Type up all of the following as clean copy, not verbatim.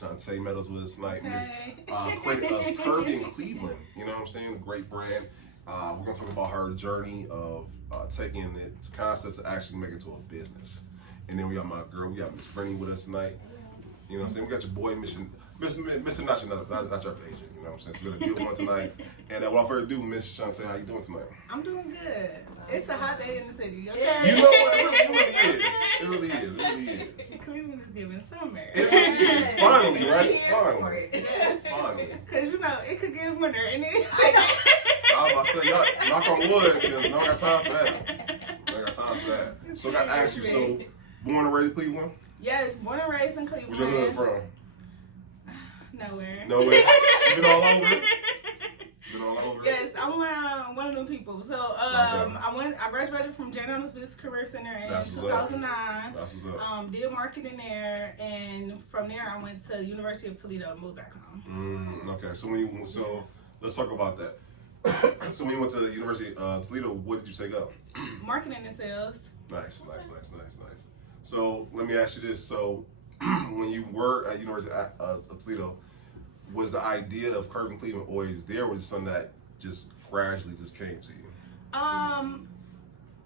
Shauntae Meadows with us tonight. Hey. Created us Curvy In Cleveland. You know what I'm saying? A great brand. We're gonna talk about her journey of taking it to concept to actually make it to a business. And then we got my girl, we got Miss Brittany with us tonight. You know what I'm saying? We got your boy, Mr. Not your agent. You know what I'm saying? So we're gonna deal with one tonight. And without further ado, Miss Shauntae, how you doing tonight? I'm doing good. It's a hot day in the city. Okay? You know what? It really is. It really is. Cleveland is giving summer. It really is. Finally, right? Finally. Yes. Finally. Because, you know, it could give winter. And I was about to say, y'all, knock on wood, because no one got time for that. So I got to ask you, so born and raised in Cleveland? Yes, born and raised in Cleveland. Where's your hood from? Nowhere. Nowhere? You been all over? Yes, I'm one of them people. So I graduated from J. Reynolds Business Career Center in 2009. That's what's up. Did marketing there, and from there I went to University of Toledo and moved back home. Okay, so let's talk about that. So when you went to the University of Toledo, what did you take up? Marketing and sales. Nice. So let me ask you this. So when you were at University of Toledo, was the idea of Curvy In Cleveland always there, or was it something that just gradually just came to you?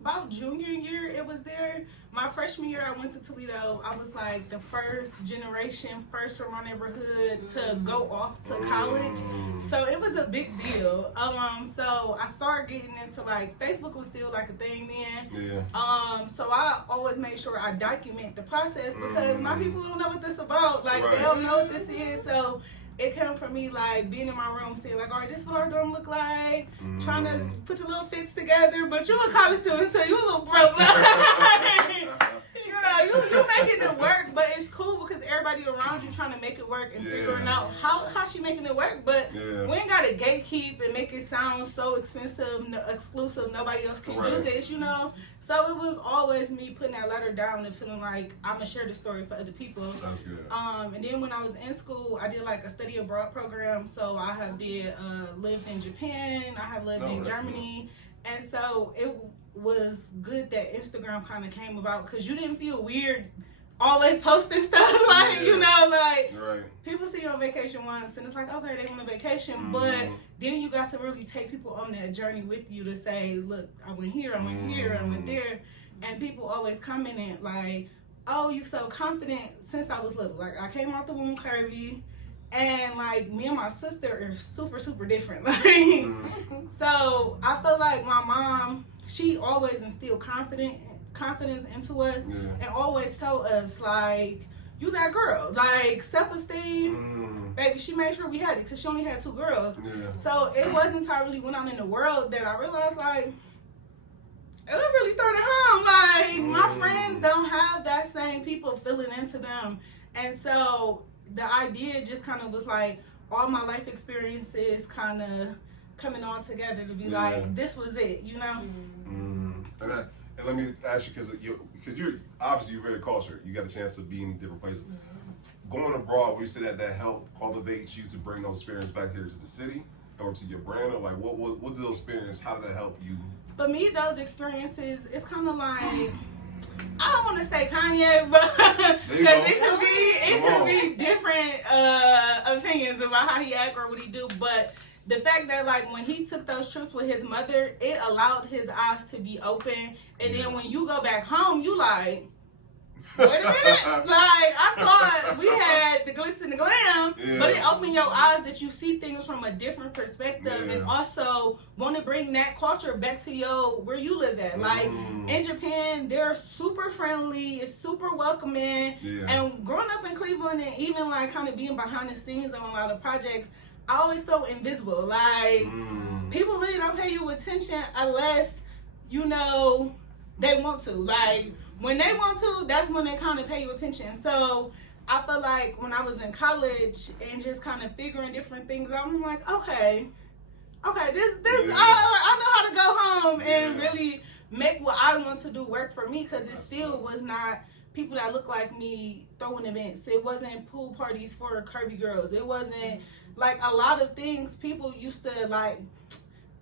About junior year it was there. My freshman year I went to Toledo. I was like the first generation, first from my neighborhood to go off to college. So it was a big deal. So I started getting into like Facebook was still like a thing then. Yeah. So I always made sure I document the process because my people don't know what this about. Like they don't know what this is. So it came from me like being in my room saying like, all right, this is what our dorm look like, trying to put your little fits together, but you're a college student, so you a little broke. You know, you making it work, but it's cool because everybody around you trying to make it work and figuring out how she making it work, but we ain't got to gatekeep and make it sound so expensive, exclusive, nobody else can do this, you know? So it was always me putting that letter down and feeling like I'm going to share the story for other people. That's good. And then when I was in school, I did like a study abroad program. So I have lived in Japan, I have lived in Germany. Good. And so it was good that Instagram kind of came about because you didn't feel weird always posting stuff like, you know, like people see you on vacation once and it's like, okay, they went on vacation, but then you got to really take people on that journey with you to say, look, I went here, I went here, I went there. And people always commented like, oh, you so confident since I was little. Like I came out the womb curvy and like me and my sister are super, super different. Like, so I feel like my mom, she always instilled confidence into us and always told us like, you that girl, like self-esteem, baby. She made sure we had it because she only had 2 girls. So it wasn't until I really went out in the world that I realized like it really started home. Like my friends don't have that same people feeling into them, and so the idea just kind of was like all my life experiences kind of coming all together to be like, this was it, you know. And let me ask you, because you're obviously you're very cultured. You got a chance to be in different places. Going abroad, would you say that helped cultivate you to bring those experiences back here to the city or to your brand, or like what did those experiences? How did that help you? For me, those experiences, it's kind of like, I don't want to say Kanye, but because it could be different opinions about how he act or what he do, but the fact that like when he took those trips with his mother, it allowed his eyes to be open. And then when you go back home, you like, wait a minute. Like I thought we had the glitz and the glam, but it opened your eyes that you see things from a different perspective and also want to bring that culture back to where you live at. Like in Japan, they're super friendly, it's super welcoming. And growing up in Cleveland and even like kind of being behind the scenes on a lot of projects, I always felt invisible. Like people really don't pay you attention unless you know they want to. Like when they want to, that's when they kind of pay you attention. So I feel like when I was in college and just kind of figuring different things out, I'm like, okay, this I know how to go home and really make what I want to do work for me, because it still was not people that look like me throwing events. It wasn't pool parties for curvy girls. It wasn't like a lot of things people used to like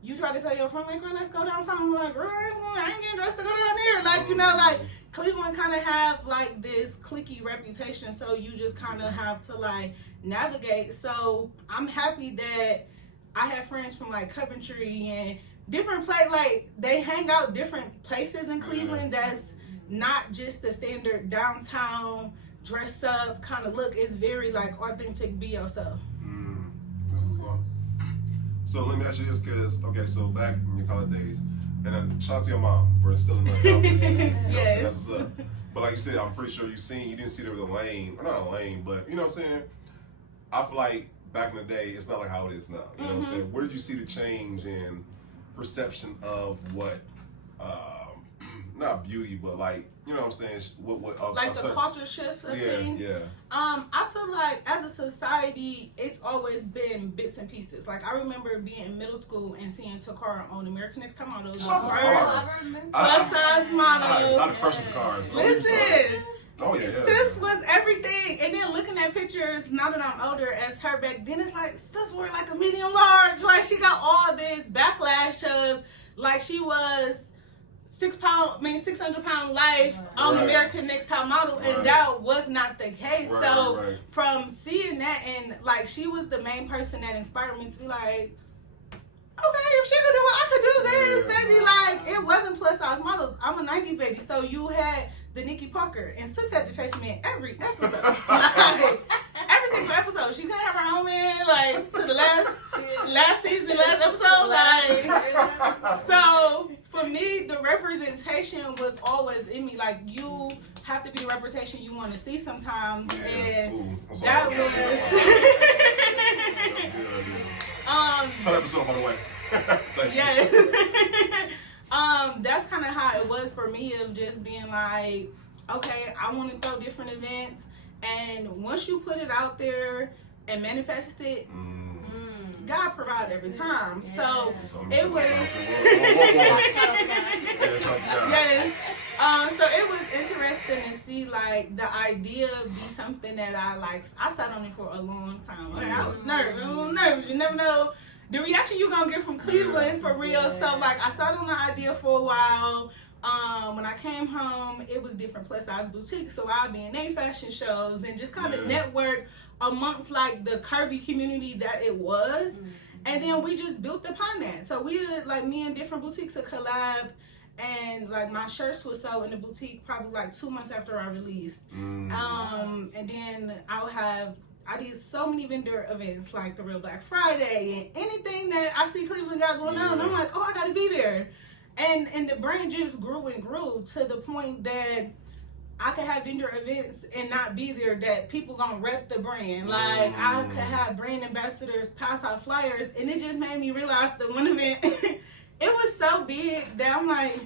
you try to tell your friend, like, girl, let's go downtown. I'm like, girl, I ain't getting dressed to go down there. Like, you know, like, Cleveland kind of have, like, this cliquey reputation, so you just kind of have to, like, navigate. So I'm happy that I have friends from, like, Coventry and different places. Like, they hang out different places in Cleveland that's not just the standard downtown, dress up kind of look. It's very, like, authentic, be yourself. So let me ask you this, because, okay, so back in your college days, and then shout out to your mom for instilling that confidence. Yes. That's what's up. But like you said, I'm pretty sure you didn't see there was a lane, or not a lane, but you know what I'm saying? I feel like back in the day, it's not like how it is now. You know what I'm saying? Where did you see the change in perception of what, not beauty, but like, you know what I'm saying? What like the culture shifts of things. Yeah. I feel like as a society, it's always been bits and pieces. Like I remember being in middle school and seeing Takara on American Next Top Model. Plus size model. I'm crushing the cars. Listen. Oh yeah. Sis was everything, and then looking at pictures now that I'm older as her back then, it's like sis wore like a medium large. Like she got all this backlash of like she was 600-pound life on American Next Top Model, and that was not the case. From seeing that, and like she was the main person that inspired me to be like, okay, if she could do it, I could do this, baby. Like it wasn't plus size models. I'm a 90s baby, so you had the Nikki Parker, and sis had to chase me in every episode. Like, every single episode. She couldn't have her own man, like, to the last season, last episode. Like, so, for me, the representation was always in me. Like, you have to be the representation you want to see sometimes. And that was... Tell episode, by the way. Yes. That's kind of how it was for me, of just being like, okay, I want to throw different events, and once you put it out there and manifest it, God provides every time. So it was yes. So it was interesting to see like the idea be something that I sat on it for a long time. Like I was nervous, a little nervous. You never know the reaction you're gonna get from Cleveland for real. So like I sat on the idea for a while. When I came home, it was different plus size boutiques, so I'd be in their fashion shows and just kind of network amongst like the curvy community that it was. And then we just built upon that. So we would, like, me and different boutiques would collab, and like my shirts would sell in the boutique probably like 2 months after I released. And then I did so many vendor events like the Real Black Friday and anything that I see Cleveland got going on. I'm like, oh, I gotta be there. And the brand just grew and grew to the point that I could have vendor events and not be there, that people gonna rep the brand. Like I could have brand ambassadors pass out flyers, and it just made me realize the one event, it was so big that I'm like,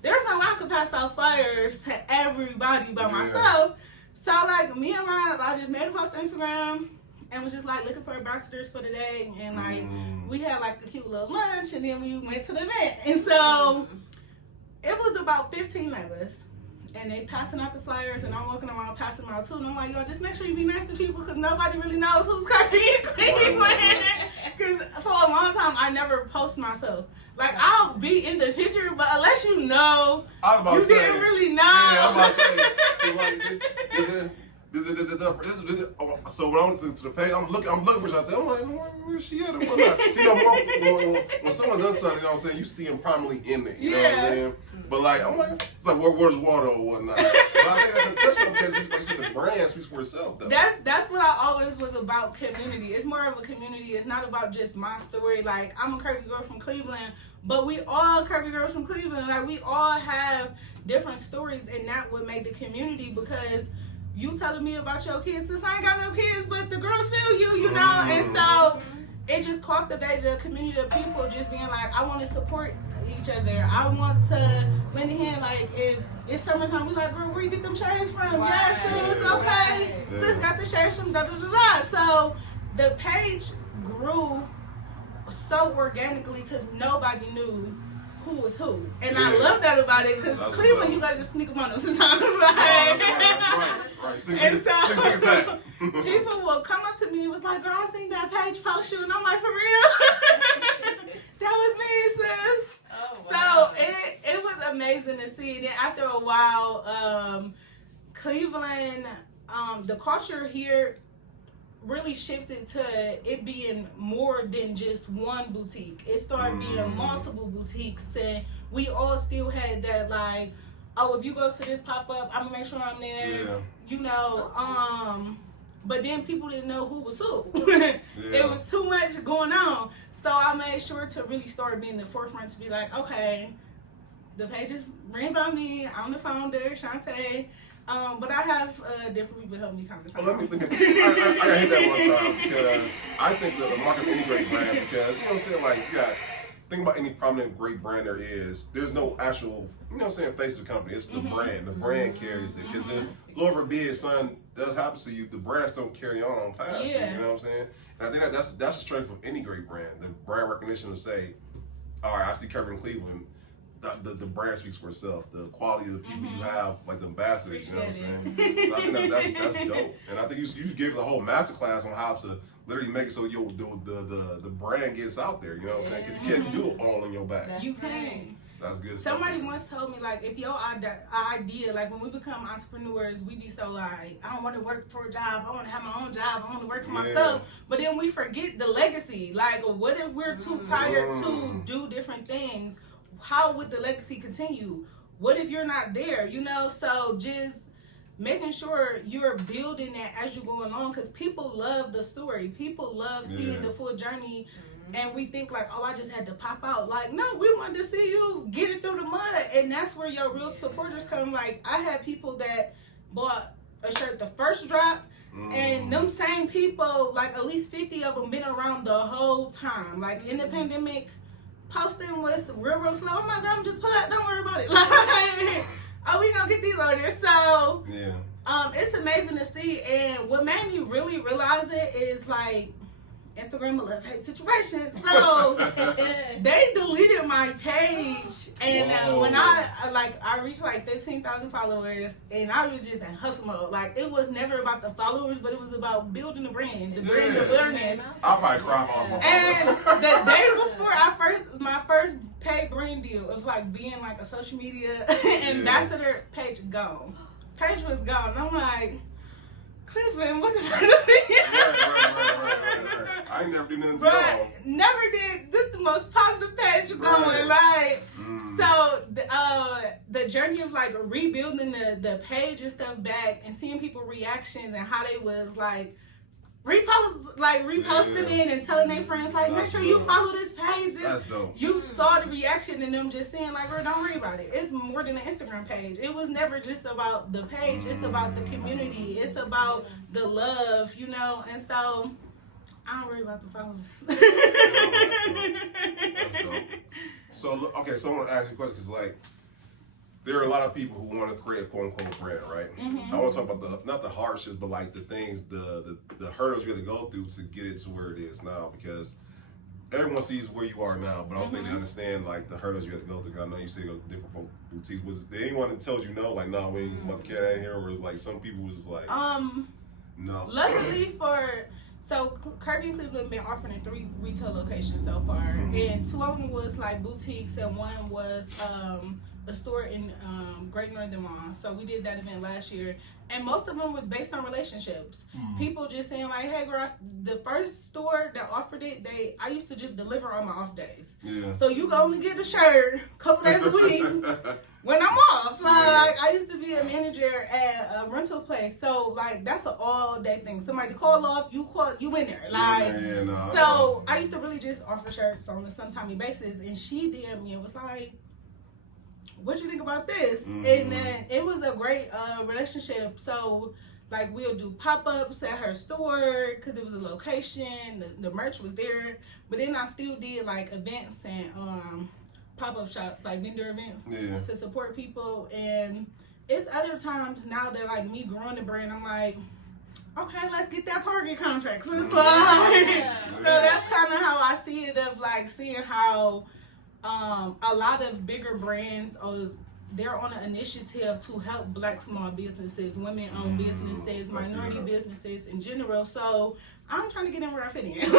there's no way I could pass out flyers to everybody by myself. So like I just made a post on Instagram and was just like looking for ambassadors for the day, and like we had like a cute little lunch, and then we went to the event. And so it was about 15 of us, and they passing out the flyers, and I'm walking around passing them out too, and I'm like, yo, just make sure you be nice to people, because nobody really knows who's Curvy In Cleveland. Because for a long time I never post myself. Like I'll be in the picture, but unless you know, you didn't really know. Yeah, I'm about to say, so when I went to the page, I'm looking for Shauntae. I'm like, where's she at? You know, when someone's done something, you know what I'm saying, you see them prominently in it. You know what I'm saying? But like, I'm like, it's like, where's water or whatnot? But I think that's a touchdown, because like you said, the brand speaks for itself, though. That's what I always was about, community. It's more of a community. It's not about just my story. Like, I'm a curvy girl from Cleveland, but we all curvy girls from Cleveland. Like, we all have different stories, and that would make the community, because you telling me about your kids, since I ain't got no kids, but the girls feel you, you know? And so it just cultivated a community of people just being like, I want to support each other. I want to lend a hand. Like, if it's summertime, we like, girl, where you get them shirts from? Yes, sis, okay. Sis got the shirts from da-da-da-da. So the page grew so organically because nobody knew who was who. And I love that about it, because Cleveland, you gotta just sneak them on them sometimes. Right. And so people will come up to me and was like, girl, I seen that page post you, and I'm like, for real? was me, sis. Oh, wow. So it was amazing to see. Then after a while, Cleveland, the culture here really shifted to it being more than just one boutique. It started being multiple boutiques, and we all still had that like, oh, if you go to this pop-up, I'm gonna make sure I'm there. Yeah. You know, but then people didn't know who was who. Yeah. It was too much going on. So I made sure to really start being the forefront to be like, okay, the page is ran by me. I'm the founder, Shauntae. But I have different people help me time to time. Well, let me I gotta hit that one time because I think that the market of any great brand, because, you know what I'm saying, like, you got, think about any prominent great brand there is, there's no actual, you know what I'm saying, face of the company. It's the brand. The brand carries it. Because if Lord forbid, son, does happen to you, the brands don't carry on past you. You know what I'm saying? And I think that's the strength of any great brand. The brand recognition to say, all right, I see Curvy In Cleveland. The brand speaks for itself. The quality of the people you have, like the ambassadors, you know what I'm saying? So I think that's dope. And I think you gave the whole masterclass on how to literally make it so the brand gets out there, you know what I'm saying? Because you can't do it all on your back. You can. That's good. Somebody once told me, like, if your idea, like when we become entrepreneurs, we be so like, I don't want to work for a job, I want to have my own job, I want to work for myself. But then we forget the legacy. Like, what if we're too tired to do different things? How would the legacy continue? What if you're not there? You know, so just making sure you're building that as you're going on, because people love the story. People love seeing the full journey. And we think like, oh, I just had to pop out. Like, no, we wanted to see you get it through the mud. And that's where your real supporters come. Like, I had people that bought a shirt the first drop. And them same people, like at least 50 of them been around the whole time. Like in the pandemic, posting was real slow. I'm like, I'm just pull out, don't worry about it. Like, oh, we gonna get these orders. So it's amazing to see. And what made me really realize it is like Instagram a love-hate situation. So they deleted my page, and when I reached like 15,000 followers, and I was just in hustle mode. Like it was never about the followers, but it was about building the brand awareness. I'll probably cry off my And the day before my first paid brand deal of like being like a social media ambassador, page gone. Page was gone. And I'm like, Cleveland, what did I do? Right. I ain't never do nothing to y'all. Never did. This is the most positive page going. Like, so the journey of like rebuilding the page and stuff back and seeing people reactions and how they was like reposting it and telling their friends like, make sure you follow this page. That's dope. You saw the reaction and them just saying like, girl, don't worry about it. It's more than an Instagram page. It was never just about the page. It's about the community. It's about the love, you know. And so I don't worry about the followers. That's dope. So okay, so I want to ask you a question because like, there are a lot of people who want to create a quote unquote brand, right? I want to talk about not the hardships, but like the things, the hurdles you got to go through to get it to where it is now. Because everyone sees where you are now, but I don't think they understand like the hurdles you have to go through. Cause I know you say you go to different boutiques. Was there anyone that tells you no, like no, we ain't about to carry that in here, or was like some people was like, no. Luckily so Curvy In Cleveland been offering in 3 retail locations so far, and 2 of them was like boutiques, and 1 was a store in Great Northern Mall. So we did that event last year, and most of them was based on relationships. People just saying like, hey girl, the first store that offered it, I used to just deliver on my off days. So you can only get a shirt a couple days a week when I'm off. Like I used to be a manager at a rental place, so like that's an all day thing. Somebody call off, you in there. Like so I used to really just offer shirts on a sometime basis, and she DM'd me and was like, what you think about this? And then it was a great relationship. So like we'll do pop-ups at her store because it was a location, the merch was there, but then I still did like events and pop-up shops, like vendor events to support people. And it's other times now that like me growing the brand, I'm like, okay, let's get that Target contract. So it's like, so that's kind of how I see it, of like seeing how a lot of bigger brands they're on an initiative to help Black small businesses, women-owned businesses, minority businesses in general. So I'm trying to get in where I fit in.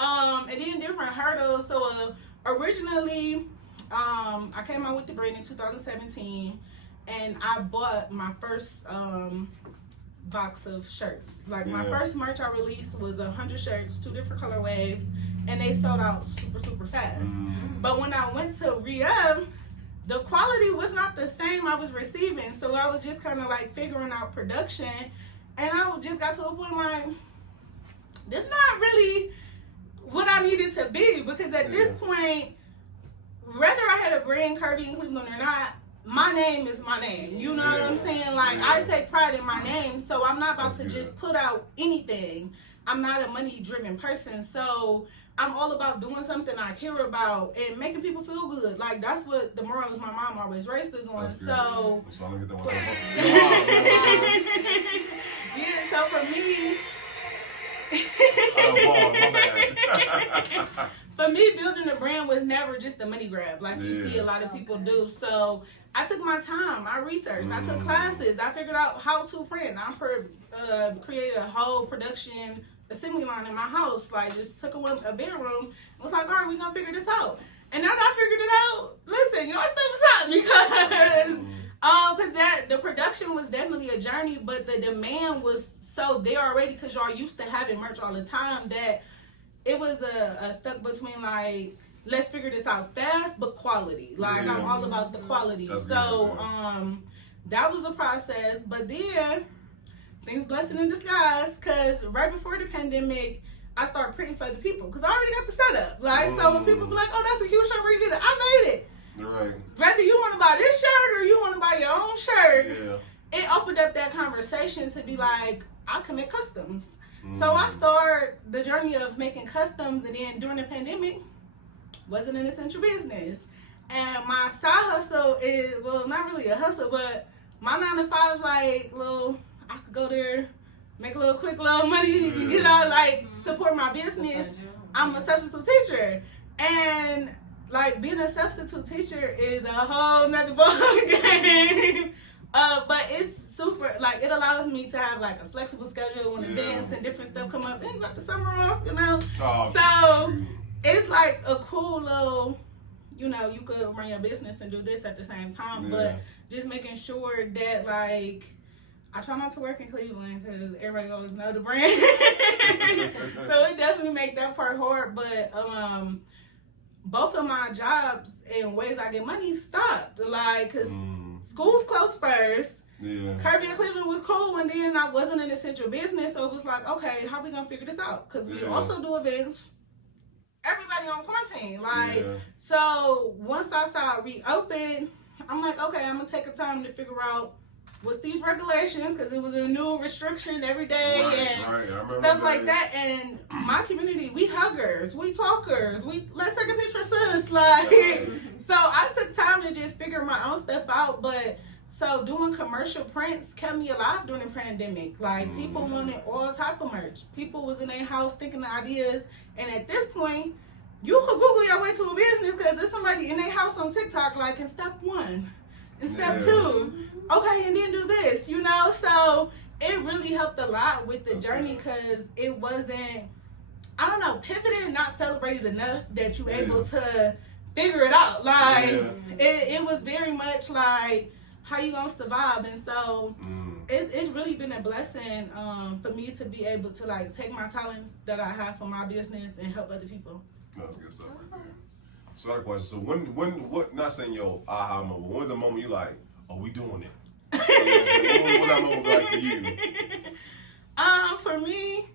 And then different hurdles. So originally, I came out with the brand in 2017, and I bought my first box of shirts. Like my first merch I released was 100 shirts, 2 different color waves, and they sold out super fast. But when I went to re-up, the quality was not the same I was receiving, so I was just kind of like figuring out production, and I just got to a point like, this not really what I needed to be, because at this point, whether I had a brand Curvy in Cleveland or not, my name is my name. You know what I'm saying? Like, I take pride in my name, so I'm not about to just put out anything. I'm not a money-driven person, so I'm all about doing something I care about and making people feel good. Like, that's what the morals my mom always raised us on. So let me get that one. yeah, so for me, for me, building a brand was never just a money grab like you see a lot of people do. So I took my time, I researched, I took classes, I figured out how to print. I created a whole production assembly line in my house. Like, just took a bedroom, was like, all right, we're gonna figure this out. And as I figured it out, listen, y'all still because because the production was definitely a journey, but the demand was so there already, because y'all used to having merch all the time, that it was a stuck between like, let's figure this out fast but quality. Like, I'm all about the quality. That's so that was a process. But then things blessing in disguise, because right before the pandemic, I started printing for other people, because I already got the setup. Like, so when people be like, oh, that's a huge shirt, where you get it? I made it. Right. Whether you want to buy this shirt or you want to buy your own shirt, it opened up that conversation to be like, I can make customs. So I started the journey of making customs, and then during the pandemic, wasn't an essential business. And my side hustle is, well, not really a hustle, but my 9 to 5 is like, I could go there, make a little quick little money, you know, like support my business. I'm a substitute teacher. And like, being a substitute teacher is a whole nother ball game. But it's super, like, it allows me to have like a flexible schedule when events and different stuff come up. And you got the summer off, you know. So it's like a cool little, you know, you could run your business and do this at the same time. But just making sure that, like, I try not to work in Cleveland because everybody always know the brand. So it definitely make that part hard. But both of my jobs and ways I get money stopped. Like, because schools closed first. Curvy in Cleveland was cool, and then I wasn't an essential business, so it was like, okay, how we gonna figure this out? Because we also do events. Everybody on quarantine, like, so once I saw it reopen, I'm like, okay, I'm gonna take a time to figure out what's these regulations, because it was a new restriction every day and stuff like that. And my community, we huggers, we talkers, let's take a picture, sis. Like, so I took time to just figure my own stuff out. But so doing commercial prints kept me alive during the pandemic. Like, people wanted all type of merch. People was in their house thinking of ideas, and at this point, you could Google your way to a business, because there's somebody in their house on TikTok, like, in step 1, in step 2, okay, and then do this, you know. So it really helped a lot with the journey, because it wasn't, I don't know, pivoted, not celebrated enough that you able to figure it out. Like, it was very much like, how you gonna survive? And so it's really been a blessing for me to be able to, like, take my talents that I have for my business and help other people. That's good stuff right there. So I got a question. So what, not saying your aha moment, when was the moment you like, oh, we doing it? What was that moment like for you? For me,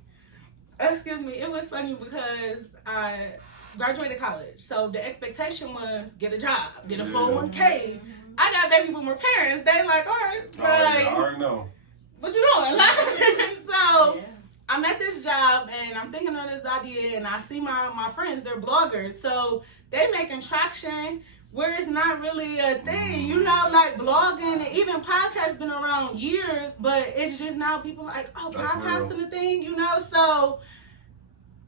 it was funny because I graduated college. So the expectation was get a job, get a 401k. I got baby boomer parents. They like, all right, like, I already know. What you doing? Like, so I'm at this job and I'm thinking of this idea, and I see my friends, they're bloggers. So they making traction where it's not really a thing, you know, like blogging and even podcasts been around years, but it's just now people like, oh, podcasting a thing, you know. So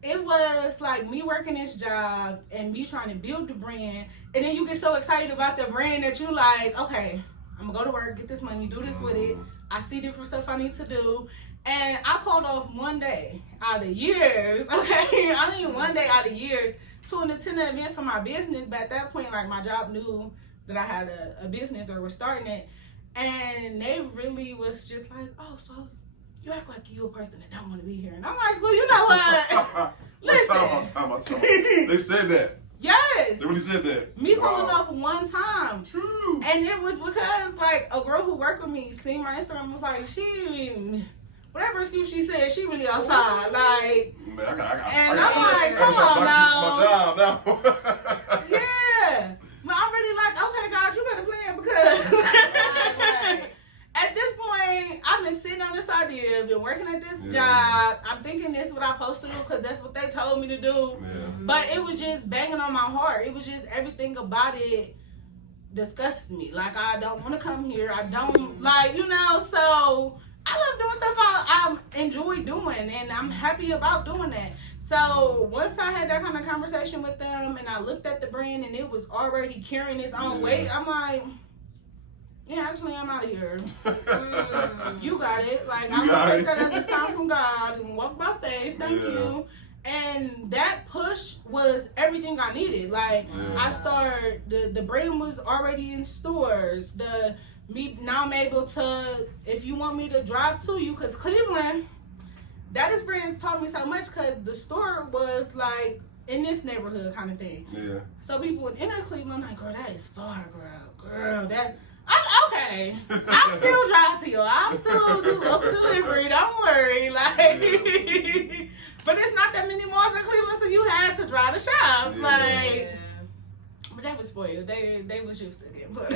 it was like me working this job and me trying to build the brand, and then you get so excited about the brand that you like, okay, I'm gonna go to work, get this money, do this with it. I see different stuff I need to do, And I pulled off one day out of years, okay? I mean, one day out of years to attend an event for my business. But at that point, like, my job knew that I had a business or was starting it. And they really was just like, oh, so you act like you a person that don't want to be here. And I'm like, well, you know what? Listen. Time out. They said that. Yes. They really said that. Me pulling off one time. True. And it was because, like, a girl who worked with me seen my Instagram and was like, whatever excuse she said, she really outside. Like, man, I'm like, come on now. My job now. Yeah. But I'm really like, okay, God, you got a plan because at this point, I've been sitting on this idea, been working at this job. I'm thinking this is what I'm supposed to do because that's what they told me to do. Yeah. But it was just banging on my heart. It was just everything about it disgusted me. Like, I don't want to come here. I don't, like, you know, so I love doing stuff I enjoy doing, and I'm happy about doing that. So once I had that kind of conversation with them, and I looked at the brand, and it was already carrying its own weight, I'm like, yeah, actually, I'm out of here. You got it. Like, I'm going to take that as a sign from God and walk by faith. Thank you. And that push was everything I needed. Like, I started, the brand was already in stores. Now I'm able to, if you want me to drive to you, because Cleveland, that experience taught me so much because the store was like in this neighborhood kind of thing. Yeah. So people in inner Cleveland, like, girl, that is far, girl, that. I'm okay. I'll still drive to you. I'll still do local delivery. Don't worry. Like, but it's not that many malls in Cleveland, so you had to drive to shop. Yeah. Like, but that was spoiled. They was used to getting put.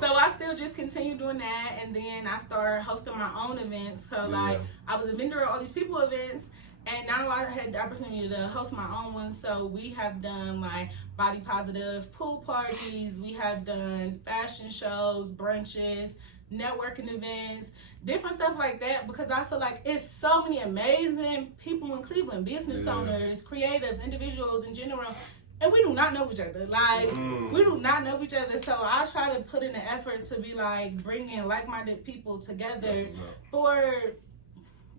So I still just continue doing that, and then I started hosting my own events. So like, I was a vendor at all these people events. And now I had the opportunity to host my own ones. So we have done like body positive pool parties. We have done fashion shows, brunches, networking events, different stuff like that. Because I feel like it's so many amazing people in Cleveland, business owners, creatives, individuals in general. And we do not know each other. Like, we do not know each other. So I try to put in the effort to be like bringing like-minded people together for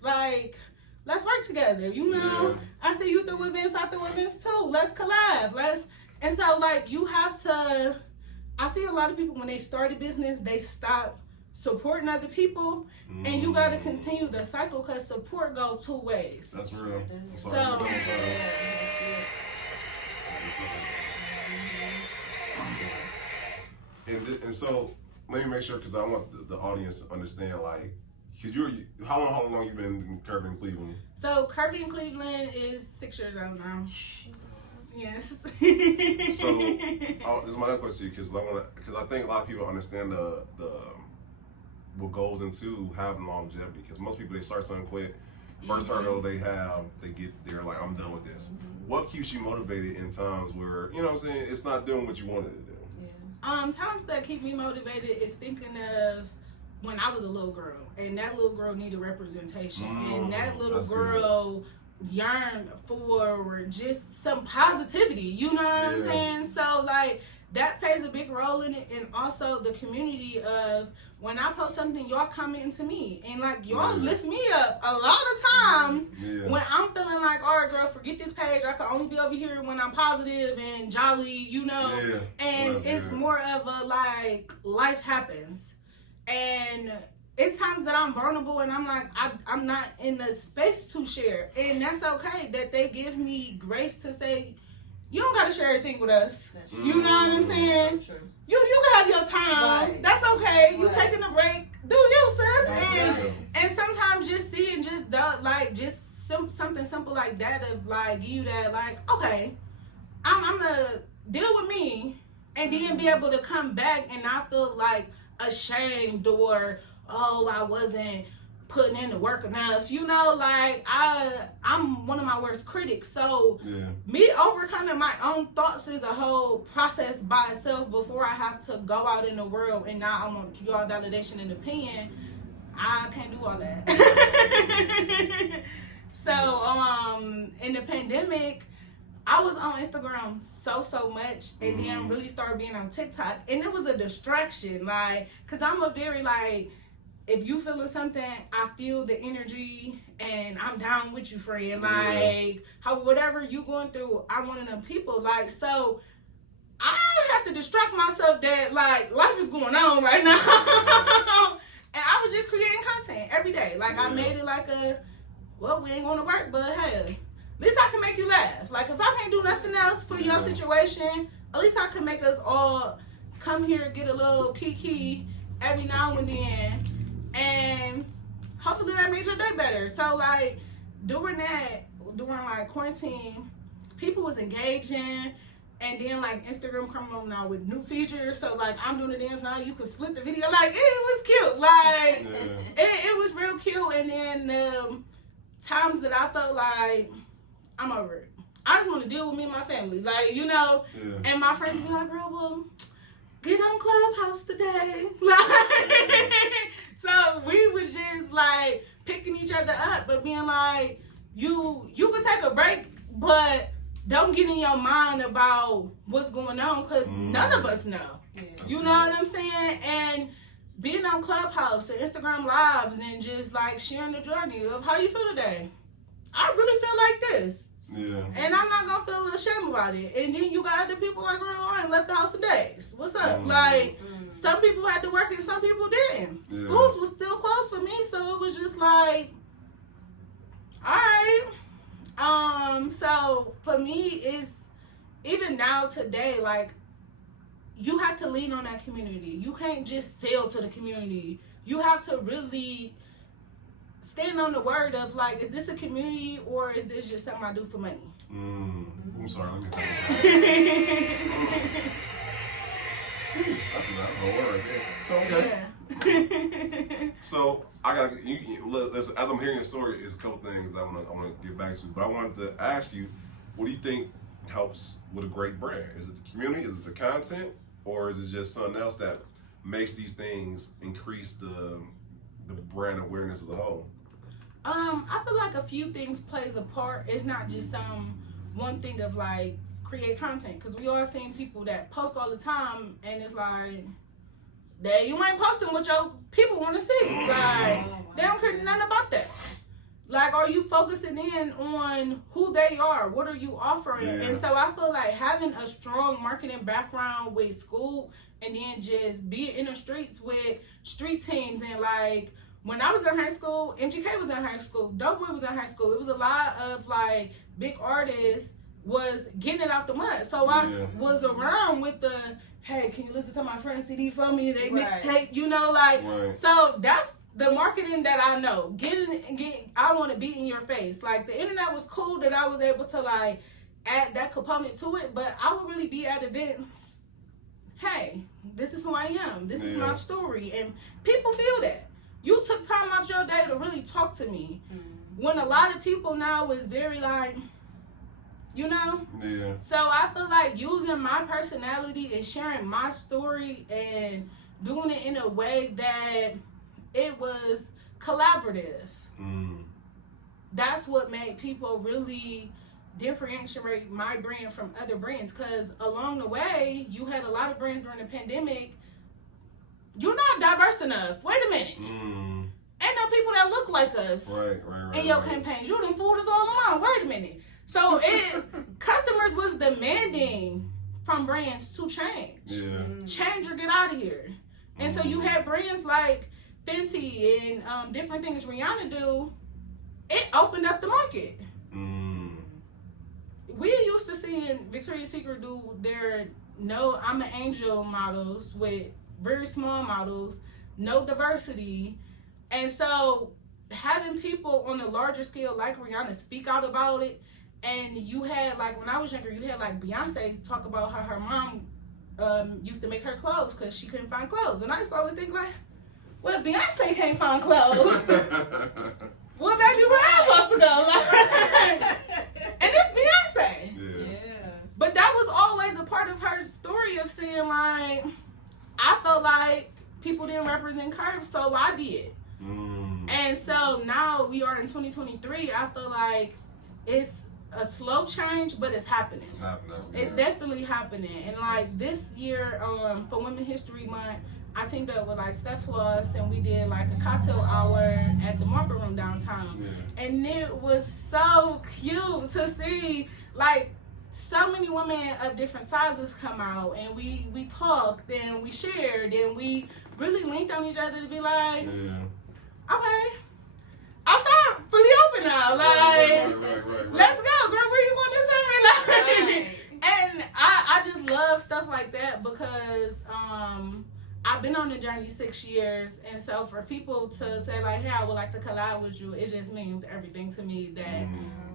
like, let's work together, you know? Yeah. I see you through events, I through events too. Let's collab. And so, like, you have to, I see a lot of people when they start a business, they stop supporting other people, and you got to continue the cycle because support goes two ways. That's real. I'm sorry. And so, let me make sure, because I want the audience to understand, like, cause how long you been in Curvy In Cleveland? So Curvy In Cleveland is 6 years old now. Yes. So this is my next question to you, because I think a lot of people understand the what goes into having longevity. Because most people, they start something quick. First hurdle they get there like, I'm done with this. What keeps you motivated in times where, you know what I'm saying, it's not doing what you wanted to do? Times that keep me motivated is thinking of when I was a little girl, and that little girl needed representation, and that little girl yearned for just some positivity, you know what I'm saying? So, like, that plays a big role in it, and also the community of when I post something, y'all commenting to me, and like, y'all lift me up a lot of times when I'm feeling like, all right, girl, forget this page, I can only be over here when I'm positive and jolly, you know, and it's more of a, like, life happens. And it's times that I'm vulnerable and I'm like, I'm not in the space to share. And that's okay that they give me grace to say, you don't got to share everything with us. You know what I'm saying? You can have your time. Right. That's okay. You taking a break. Do you, sis? And sometimes just seeing something simple like that of like, give you that like, okay, I'm going to deal with me and then be able to come back and not feel like ashamed or I wasn't putting in the work enough, you know, like I'm one of my worst critics, so me overcoming my own thoughts is a whole process by itself before I have to go out in the world and now I want y'all validation and opinion. I can't do all that. So in the pandemic I was on Instagram so much, and then really started being on TikTok, and it was a distraction, like, cause I'm a very like if you feeling something, I feel the energy and I'm down with you, friend. Like, whatever you going through, I'm one of them people. Like, so I have to distract myself that, like, life is going on right now. And I was just creating content every day. Like, I made it like well, we ain't going to work, but hey, at least I can make you laugh. Like, if I can't do nothing else for your situation, at least I can make us all come here, get a little kiki every now and then. And hopefully that made your day better. So, like, during like quarantine, people was engaging, and then like Instagram coming on now with new features. So like I'm doing the dance now, you can split the video. Like it was cute. Like it was real cute. And then times that I felt like I'm over it. I just want to deal with me and my family. Like, you know, and my friends be like, girl, well, get on Clubhouse today. Like, so we was just like picking each other up, but being like, you can take a break, but don't get in your mind about what's going on, because none of us know. You know what I'm saying? And being on Clubhouse and Instagram Lives and just like sharing the journey of how you feel today. I really feel like this. Yeah. And I'm not gonna feel ashamed about it. And then you got other people like, girl, I ain't left the house in days. What's up? Like, some people had to work and some people didn't. Yeah. Schools was still closed for me, so it was just like, all right. So for me, it's even now today, like, you have to lean on that community. You can't just sell to the community. You have to really stand on the word of, like, is this a community or is this just something I do for money? I'm sorry, let me that's a whole word right there. So, okay. Yeah. So, I got listen, as I'm hearing your story, there's a couple things I want to get back to. But I wanted to ask you, what do you think helps with a great brand? Is it the community? Is it the content? Or is it just something else that makes these things increase the brand awareness as a whole? I feel like a few things plays a part. It's not just one thing of like create content, because we all seen people that post all the time and it's like that you ain't posting what your people want to see. Like they don't care nothing about that. Like, are you focusing in on who they are? What are you offering? Yeah. And so I feel like having a strong marketing background with school and then just being in the streets with street teams. And like when I was in high school, MGK was in high school, Dope Boy was in high school. It was a lot of like big artists was getting it out the mud. So I was around with the, hey, can you listen to my friend's CD for me? They mixtape, you know, like, so that's the marketing that I know. I want to be in your face. Like the internet was cool that I was able to like add that component to it, but I would really be at events. Hey, this is who I am. This is my story. And people feel that. You took time out your day to really talk to me. When a lot of people now is very like, you know? Yeah. So I feel like using my personality and sharing my story and doing it in a way that it was collaborative. That's what made people really differentiate my brand from other brands. Because along the way, you had a lot of brands during the pandemic. You're not diverse enough. Wait a minute. Ain't no people that look like us in your campaigns. You done fooled us all along. Wait a minute. So customers was demanding from brands to change. Change or get out of here. And so you had brands like Fenty and different things Rihanna do. It opened up the market. We used to see Victoria's Secret do their I'm an Angel models with very small models, no diversity. And so having people on a larger scale like Rihanna speak out about it. And you had, like, when I was younger, you had, like, Beyonce talk about how her mom used to make her clothes because she couldn't find clothes. And I used to always think, like, well, Beyonce can't find clothes. Well, baby, where I'm supposed to go? Like, and it's Beyonce. Yeah. But that was always a part of her story of saying, like, I felt like people didn't represent Curve, so I did. And so now we are in 2023. I feel like it's a slow change, but it's happening. It's happening. It's definitely happening. And like this year, for Women's History Month, I teamed up with like Steph Floss, and we did like a cocktail hour at the Marble Room downtown. Yeah. And it was so cute to see like so many women of different sizes come out, and we talked, and we shared, and we really linked on each other to be like, okay, outside fully open now, like right. let's go, girl, where you going this summer? Like, and I just love stuff like that because I've been on the journey 6 years, and so for people to say like, hey, I would like to collab with you, it just means everything to me. That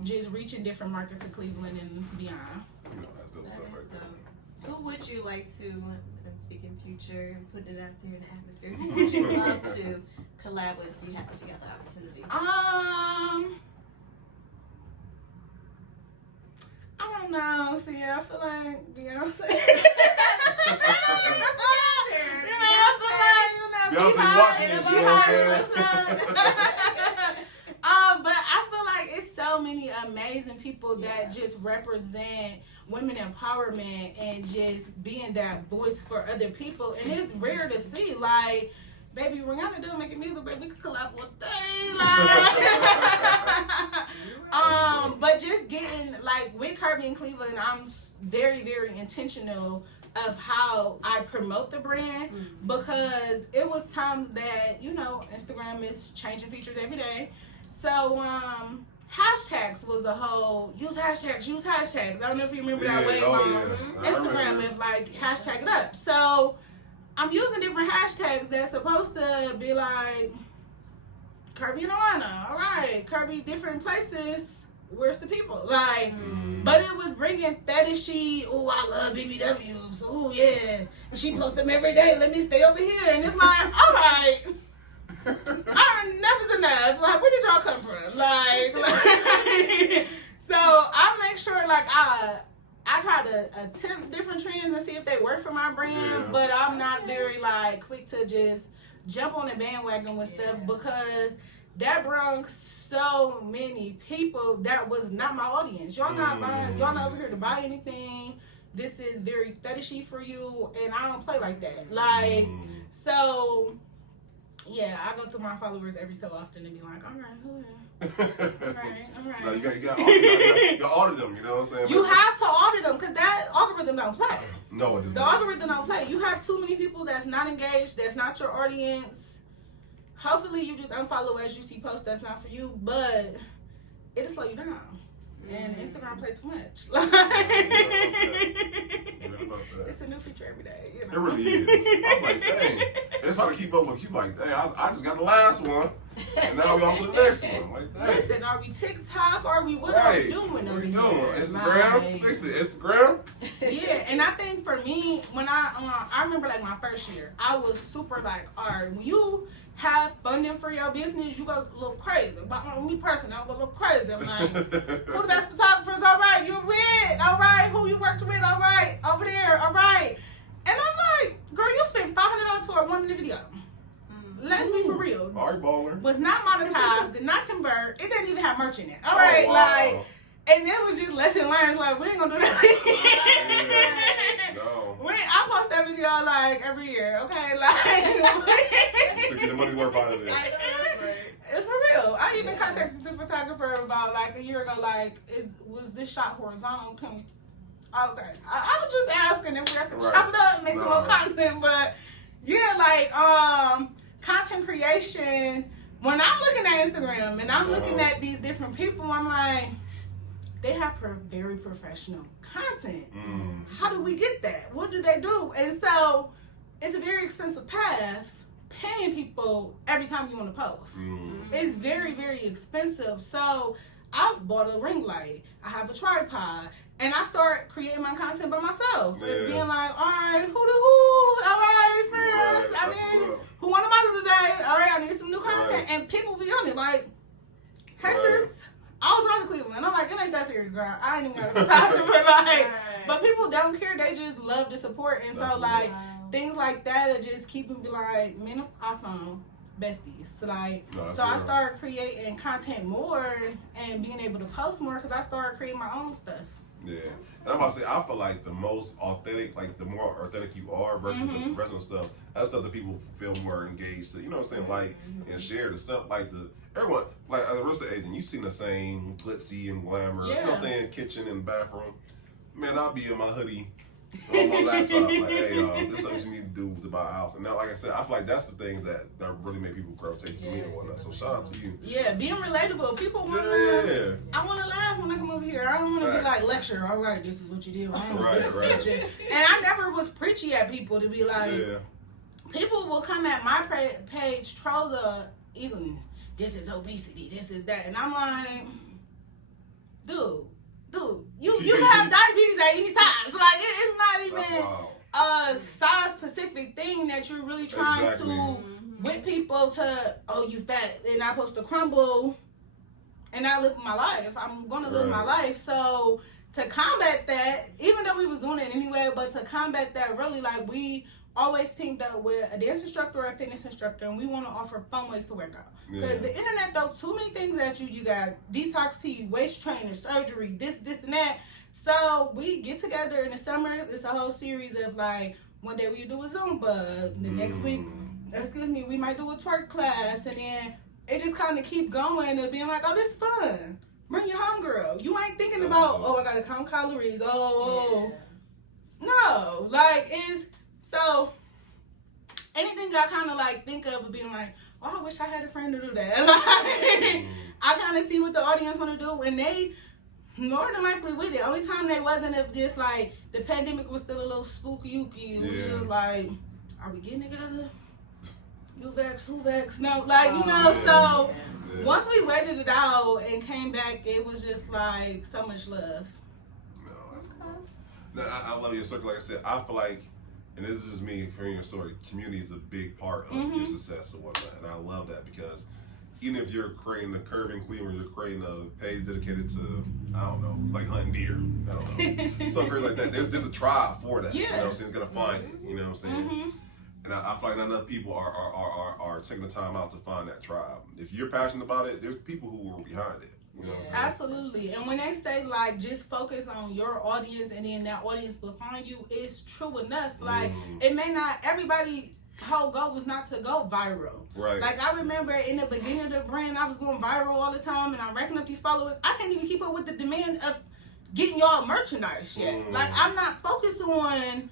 just reaching different markets in Cleveland and beyond. That's dope stuff right there. Who would you like to, and speaking future, putting it out there in the atmosphere, who would you love to collab with if you got the opportunity? I don't know. See, I feel like Beyonce. Beyonce's watching this, you know what I'm saying? But I feel like it's so many amazing people that just represent women empowerment and just being that voice for other people. And it's rare to see, like, baby, Rihanna doing making music, baby, we could collab with like, but just getting, like, with Curvy In Cleveland, I'm very, very intentional of how I promote the brand, because it was times that, you know, Instagram is changing features every day. So, hashtags was a whole, use hashtags. I don't know if you remember that way on Instagram, if like, hashtag it up. So, I'm using different hashtags that's supposed to be like, Curvy in Atlanta, all right, Curvy different places, where's the people? Like, but it was bringing fetishy, oh, I love BBWs, oh yeah, she posts them every day, let me stay over here. And it's like, all right, enough's enough. Like, where did y'all come from? Like so I make sure, like, I try to attempt different trends and see if they work for my brand, but I'm not very, like, quick to just jump on the bandwagon with stuff, because that brought so many people that was not my audience. Y'all not buying, y'all not over here to buy anything. This is very fetishy for you, and I don't play like that. Like, so yeah, I go through my followers every so often and be like, all right. No, you got to audit them, you know what I'm saying? You have to audit them, because that algorithm don't play. No, it doesn't. The algorithm don't play. You have too many people that's not engaged, that's not your audience. Hopefully you just unfollow as you see posts that's not for you, but it'll slow you down. And Instagram plays too much. Like, it's a new feature every day. You know? It really is. I'm like, dang. It's hard to keep up with you. Like, dang, I just got the last one, and now we on to the next one. Like, dang. Listen, are we TikTok? Are we what right. are we doing what over here? Instagram? Like, Listen, Instagram? yeah, and I think for me, when I remember, like, my first year, I was super like, all right, when you have funding for your business, you go a little crazy. But me personally, I go a little crazy. I'm like, who the best photographers? All right, you're with. All right, who you worked with? All right, over there. All right. And I'm like, girl, you spent $500 for a 1 minute video. Let's be for real. All right, baller. Was not monetized, did not convert. It didn't even have merch in it. All Oh, right, wow. like, and it was just lesson learned. Like, we ain't gonna do that. No. I post that video like every year. Okay, like. So get the money worth out of it. It's for real. I even contacted the photographer about like a year ago. Like, was this shot horizontal? Can we? Okay, I was just asking if I could chop it up and make some more content. But yeah, like content creation. When I'm looking at Instagram and I'm looking at these different people, I'm like, they have very professional content. How do we get that? What do they do? And so it's a very expensive path, paying people every time you want to post. It's very, very expensive. So I bought a ring light. I have a tripod. And I start creating my content by myself. And being like, all right, who the who? All right, friends. I mean, who want a model today? All right, I need some new content. And people be on it like, hey sis, I'll drive to Cleveland. And I'm like, it ain't that serious, girl. I ain't even got a photographer. Like, but people don't care. They just love the support. And so, like, things like that are just keeping me like, men of iPhone besties. So, like, so I started creating content more and being able to post more because I started creating my own stuff. Yeah, and I'm about to say, I feel like the most authentic, like the more authentic you are versus the original stuff, That's stuff that people feel more engaged to, you know what I'm saying, like and share the stuff like everyone, like as a real estate agent, you seen the same glitzy and glamour, you know what I'm saying, kitchen and bathroom. Man, I'll be in my hoodie on my laptop, like, hey, this is something you need to do to buy a house. And now, like I said, I feel like that's the things that really make people gravitate to me and whatnot. So shout out to you. Yeah, being relatable. People want to. I want to laugh when I come over here. I don't want to be like lecture. All right, this is what you did. Right. And I never was preachy at people to be like. Yeah. People will come at my page, trolls are eating. This is obesity. This is that, and I'm like, dude, you have diabetes at any size. Like it's not even a size specific thing that you're really trying to whip people to. Oh, you fat, and I'm supposed to crumble, and I live my life. I'm gonna live my life. So to combat that, even though we was doing it anyway, but to combat that, really, like we always teamed up with a dance instructor or a fitness instructor, and we want to offer fun ways to work out. Because the internet throws too many things at you. You got detox tea, waist trainer, surgery, this, and that. So we get together in the summer. It's a whole series of like, one day we do a Zumba, the next week, we might do a twerk class, and then it just kind of keep going and being like, oh, this is fun. Bring your homegirl. You ain't thinking about, I gotta count calories. No, like it's. So, anything I kind of like think of being like, oh, I wish I had a friend to do that. Like, I kind of see what the audience want to do, and they more than likely with it. Only time they wasn't if just like the pandemic was still a little spooky. It was just like, are we getting together? You vex, who vex? No, like So once we waited it out and came back, it was just like so much love. No, I love your circle. Like I said, I feel like. And this is just me hearing your story. Community is a big part of your success and whatnot, and I love that because even if you're creating a Curvy In Cleveland, you're creating a page dedicated to I don't know, like hunting deer. I don't know, something crazy like that. There's a tribe for that. You know what I'm saying? It's gonna find it. You know what I'm saying? And I feel like not enough people are taking the time out to find that tribe. If you're passionate about it, there's people who are behind it. You know what I'm saying? Absolutely. And when they say like just focus on your audience and then that audience will find you, it's true enough. Like it may not, everybody whole goal was not to go viral. Right. Like I remember in the beginning of the brand, I was going viral all the time and I'm racking up these followers. I can't even keep up with the demand of getting y'all merchandise yet. Like I'm not focused on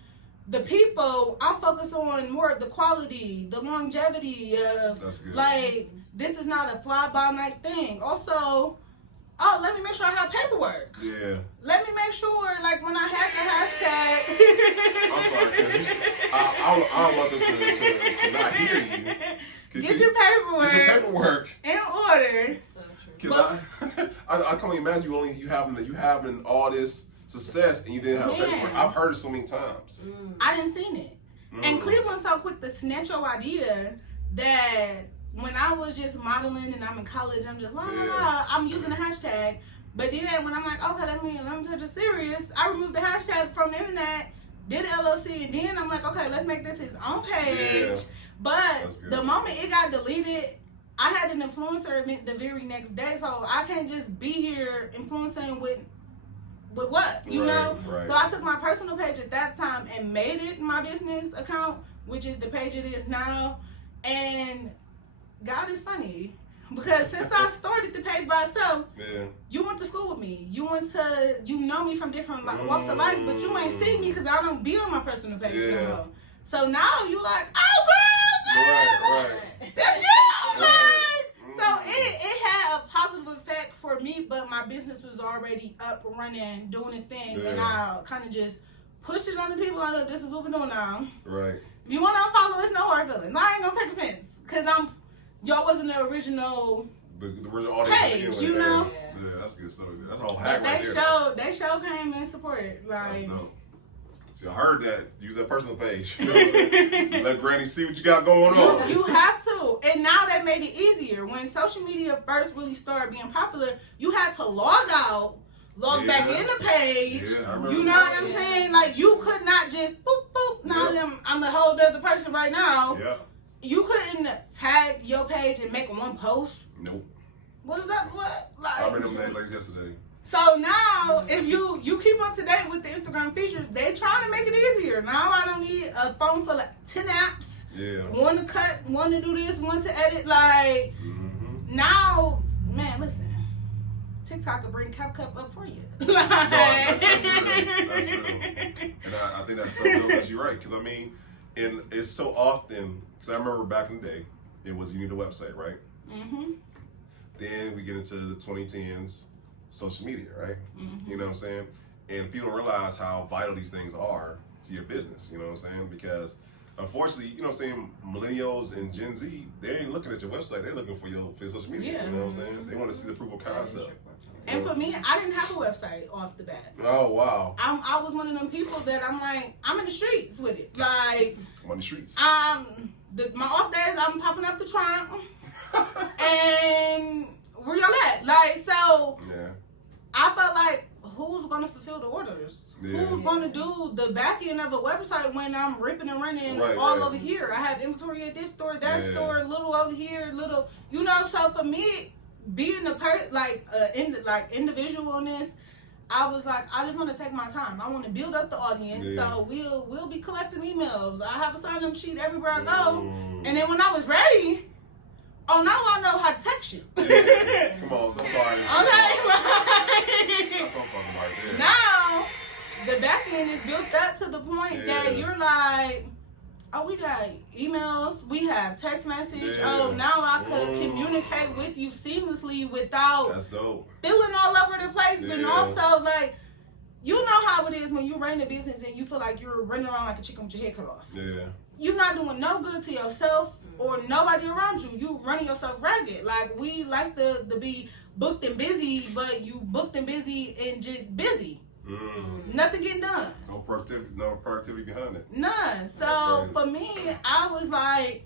the people, I'm focused on more of the quality, the longevity of like this is not a fly by night thing. Also, let me make sure I have paperwork. Yeah. Let me make sure, like, when I had the hashtag. I'm sorry, because I don't want them to not hear you. Get your paperwork. Get your paperwork in order. Because I can't imagine you having all this success and you didn't have paperwork. I've heard it so many times. I didn't seen it. And Cleveland's so quick to snatch your idea that when I was just modeling and I'm in college, I'm just I'm using the hashtag. But then when I'm like, okay, let me touch it serious, I removed the hashtag from the internet, did the LLC, and then I'm like, okay, let's make this his own page. Yeah. But the moment it got deleted, I had an influencer event the very next day, so I can't just be here influencing with what, you know? Right. So I took my personal page at that time and made it my business account, which is the page it is now. And God is funny because since I started the page by itself, you went to school with me. You know me from different walks of life, but you ain't seen me because I don't be on my personal page anymore. So now you like, oh girl, that's you. So it had a positive effect for me, but my business was already up, running, doing its thing, and I kind of just pushed it on the people. Like, this is what we're doing now. Right. If you want to unfollow, it's no hard feelings. I ain't gonna take offense because y'all wasn't the original. The original audience page, you know. Yeah, that's good. So that's a whole hack right there. They show came and supported. Like, see, I heard that. Use that personal page. You know what I'm saying? Let Granny see what you got going on. You have to. And now they made it easier. When social media first really started being popular, you had to log out, log back in the page. Yeah, you know what I'm saying? Like, you could not just boop, boop. Now I'm a whole other person right now. Yeah. You couldn't tag your page and make one post. Nope. What is that? What? Like, I remember that like yesterday. So now, if you keep up to date with the Instagram features, they trying to make it easier. Now I don't need a phone full of 10 apps One to cut, one to do this, one to edit. Like, now, man, listen. TikTok will bring CapCut up for you. Like, no, that's true. That's true. And I think that's so good that you're right. Because, I mean, and it's so often, because I remember back in the day, it was you need a website, right? Then we get into the 2010s, social media, right? You know what I'm saying? And people don't realize how vital these things are to your business, you know what I'm saying? Because unfortunately, you know what I'm saying, millennials and Gen Z, they ain't looking at your website, they're looking for your social media, you know what I'm saying? They want to see the proof of concept. And for me, I didn't have a website off the bat. Oh, wow. I was one of them people that I'm like, I'm in the streets with it. Like, I'm on the streets. My off days, I'm popping up the trunk. And where y'all at? Like, so I felt like, who's going to fulfill the orders? Who's going to do the back end of a website when I'm ripping and running over here? I have inventory at this store, that store, little over here, little, you know. So for me, being individual in this, I was like, I just want to take my time. I want to build up the audience. So we'll be collecting emails. I have a sign-up sheet everywhere I go. And then when I was ready, oh, now I know how to text you. Come on, I'm sorry. Okay. That's what I'm talking about right there. Now, the back end is built up to the point that you're like, oh, we got emails, we have text message. Oh, now I could communicate with you seamlessly without feeling all over the place. But also, like, you know how it is when you run a business and you feel like you're running around like a chicken with your head cut off. You're not doing no good to yourself or nobody around you. You running yourself ragged. Like, we like to be booked and busy, but you booked and busy and just busy. Nothing getting done. No productivity behind it. None. So for me, I was like,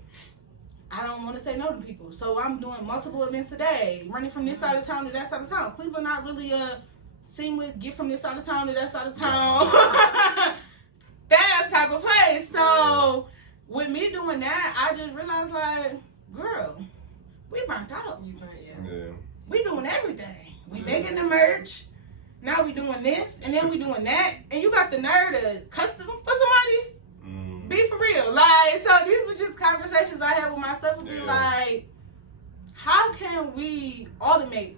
I don't want to say no to people. So I'm doing multiple events a day, running from this side of town to that side of town. Cleveland not really a seamless get from this side of town to that side of town. That type of place. So with me doing that, I just realized, like, girl, we burnt out. We doing everything. We making the merch. Now we doing this, and then we doing that, and you got the nerve to custom for somebody? Be for real. Like, so these were just conversations I had with myself and be like, how can we automate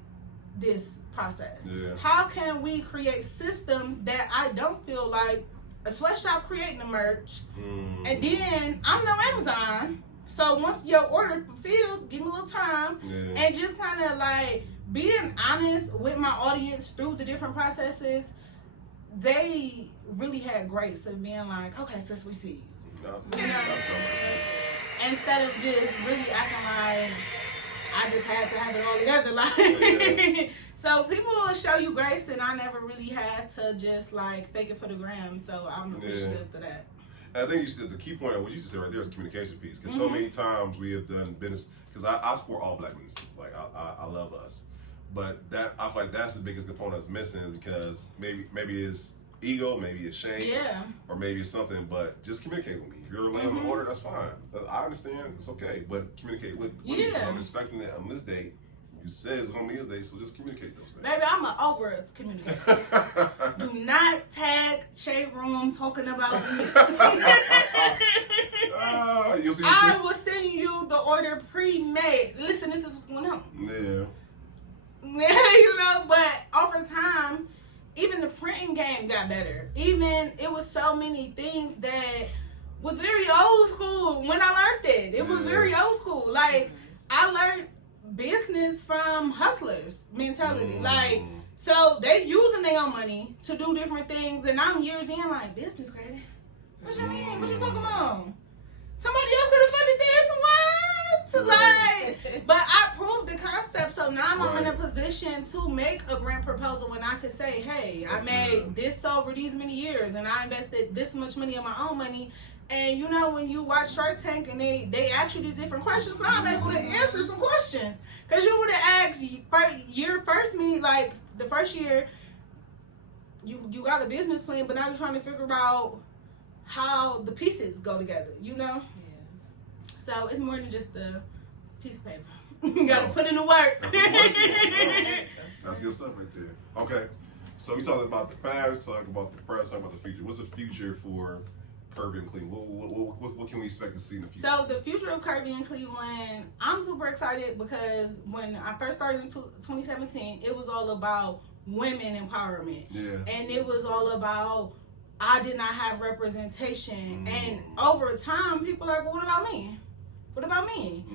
this process? How can we create systems that I don't feel like a sweatshop creating the merch, and then I'm no Amazon, so once your order is fulfilled, give me a little time, and just kind of like being honest with my audience through the different processes. They really had grace of being like, okay, sis, we see you. You know? Instead of just really acting like I just had to have it all together. Like, so people will show you grace, and I never really had to just like fake it for the gram. So I'm appreciative to that. And I think the key point of what you just said right there is the communication piece. Because so many times we have done business, because I support all black businesses. Like, I love us. But that, I feel like that's the biggest component that's missing, because maybe it's ego, maybe it's shame, or maybe it's something. But just communicate with me. If you're laying on the order, that's fine. I understand, it's okay. But communicate with me. I'm expecting that on this date. You said it's gonna be his day, so just communicate those things. Baby, I'm an over communicator. Do not tag Shade Room talking about me. I will send you the order pre-made. Listen, this is what's going on. You know, but over time, even the printing game got better. Even it was so many things that was very old school when I learned it. It was very old school. Like, I learned business from hustlers mentality. Like, so they using their own money to do different things, and I'm years in like, business credit? What you mean? What you talking about? Somebody else could have funded this? What? Like, but I proved the concept, so now I'm in a position to make a grant proposal when I could say, hey, I made this over these many years, and I invested this much money of my own money. And you know, when you watch Shark Tank and they ask you these different questions, now I'm able to answer some questions. Because you would have asked your first meet, like the first year, you got a business plan, but now you're trying to figure out how the pieces go together, you know? So it's more than just a piece of paper. You got to put in the work. That's good stuff right there. Okay, so we talked about the past, talking about the present, talking about the future. What's the future for Curvy In Cleveland? What can we expect to see in the future? So the future of Curvy In Cleveland, I'm super excited because when I first started in 2017, it was all about women empowerment. Yeah. And it was all about I did not have representation. And over time, people are like, well, what about me? What about me?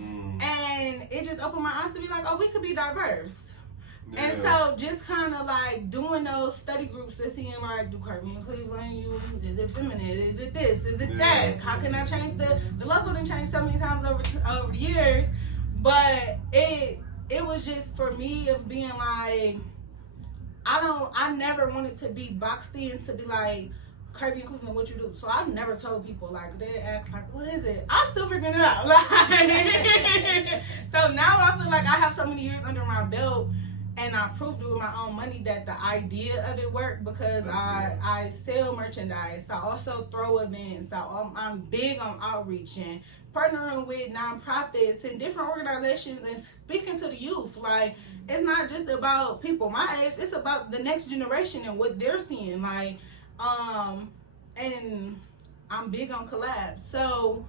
And it just opened my eyes to be like, oh, we could be diverse. Yeah. And so just kind of like doing those study groups and seeing like, do Curvy In Cleveland, is it feminine? Is it this? Is it that? How can I change the logo didn't change so many times over the years, but it was just for me of being like, I never wanted to be boxed in to be like, Curvy In Cleveland, what you do? So I never told people, like, they ask, like, what is it? I'm still figuring it out. Like, so now I feel like I have so many years under my belt, and I proved it with my own money that the idea of it worked because I sell merchandise. I also throw events. I'm big on outreach and partnering with nonprofits and different organizations and speaking to the youth. Like, it's not just about people my age. It's about the next generation and what they're seeing. Like, and I'm big on collabs. So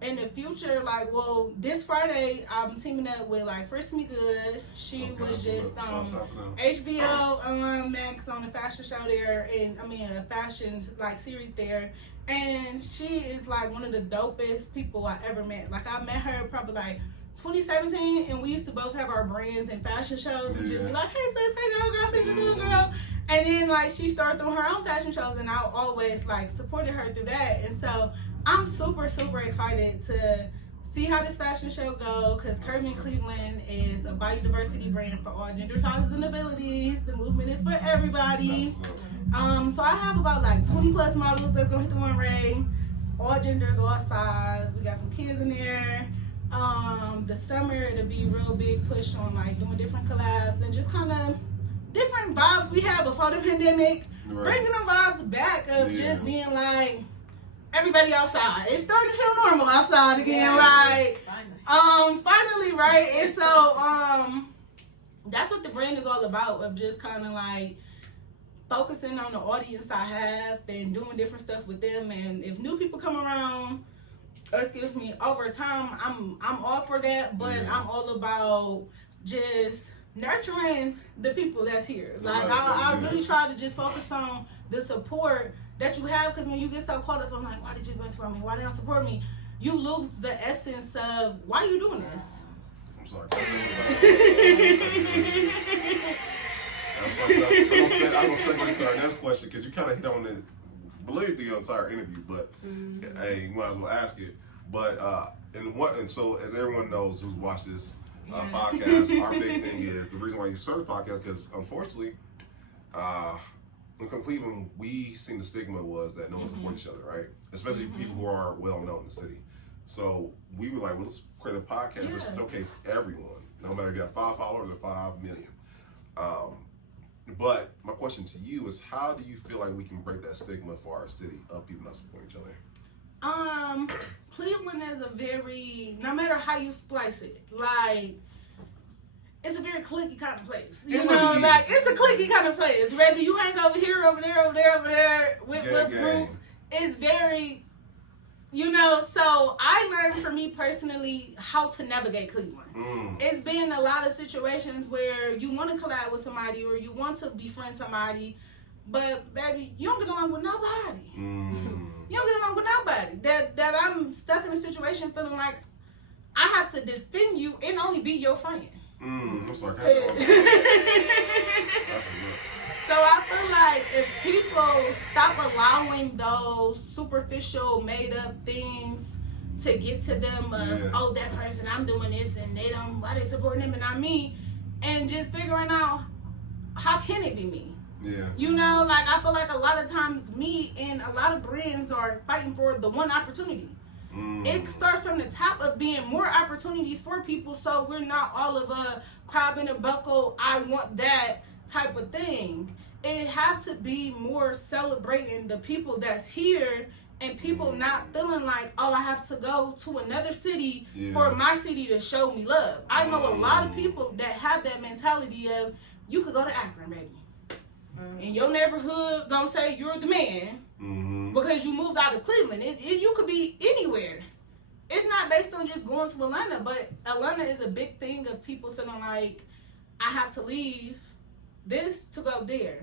in the future, like, well, this Friday I'm teaming up with like Frisk Me Good. She was just HBO Max on a fashion show there, and a fashion like series there. And she is like one of the dopest people I ever met. Like, I met her probably like 2017, and we used to both have our brands and fashion shows and just be like, hey sis, hey girl, see what you doing, girl. And then like she started doing her own fashion shows, and I always like supported her through that. And so I'm super, super excited to see how this fashion show go, because Curvy In Cleveland is a biodiversity brand for all gender, sizes, and abilities. The movement is for everybody. So I have about like 20 plus models that's gonna hit the runway, all genders, all sizes. We got some kids in there. The summer it'll be a real big push on like doing different collabs and just kind of different vibes we had before the pandemic, bringing the vibes back of just being like everybody outside. It's starting to feel normal outside again, finally, right? And so that's what the brand is all about, of just kind of like focusing on the audience I have and doing different stuff with them. And if new people come around, over time, I'm all for that, but I'm all about just nurturing the people that's here. Like, I really try to just focus on the support that you have, because when you get so caught up on like, why did you support me? Why did you support me? You lose the essence of why you doing this. I'm sorry. I'm gonna segue to our next question, because you kind of hit on it literally through your entire interview, but hey, you might as well ask it. But and so as everyone knows who's watched this podcast, our big thing is the reason why you started the podcast, because unfortunately, in Cleveland, we seen the stigma was that no one supported each other, right? Especially people who are well known in the city. So we were like, well, let's create a podcast to showcase everyone, no matter if you have 5 followers or 5 million. But my question to you is, how do you feel like we can break that stigma for our city of people not supporting each other? Cleveland is a very, no matter how you splice it, like, it's a very cliquey kind of place. You know, like, it's a cliquey kind of place. Whether you hang over here, over there, with group, it's very, so I learned, for me personally, how to navigate Cleveland. It's been a lot of situations where you want to collab with somebody or you want to befriend somebody, but baby, you don't get along with nobody. You don't get along with nobody. That I'm stuck in a situation feeling like I have to defend you and only be your friend. I'm sorry. So I feel like if people stop allowing those superficial, made-up things to get to them of, oh, that person, I'm doing this, and they don't, why they supporting them and not me, and just figuring out, how can it be me? Yeah. Like, I feel like a lot of times me and a lot of brands are fighting for the one opportunity. It starts from the top of being more opportunities for people, so we're not all of a crab in a buckle, I want that type of thing. It has to be more celebrating the people that's here, and people not feeling like, oh, I have to go to another city for my city to show me love. I know a lot of people that have that mentality of, you could go to Akron, baby. In your neighborhood, gonna say you're the man because you moved out of Cleveland. You could be anywhere. It's not based on just going to Atlanta, but Atlanta is a big thing of people feeling like I have to leave this to go there.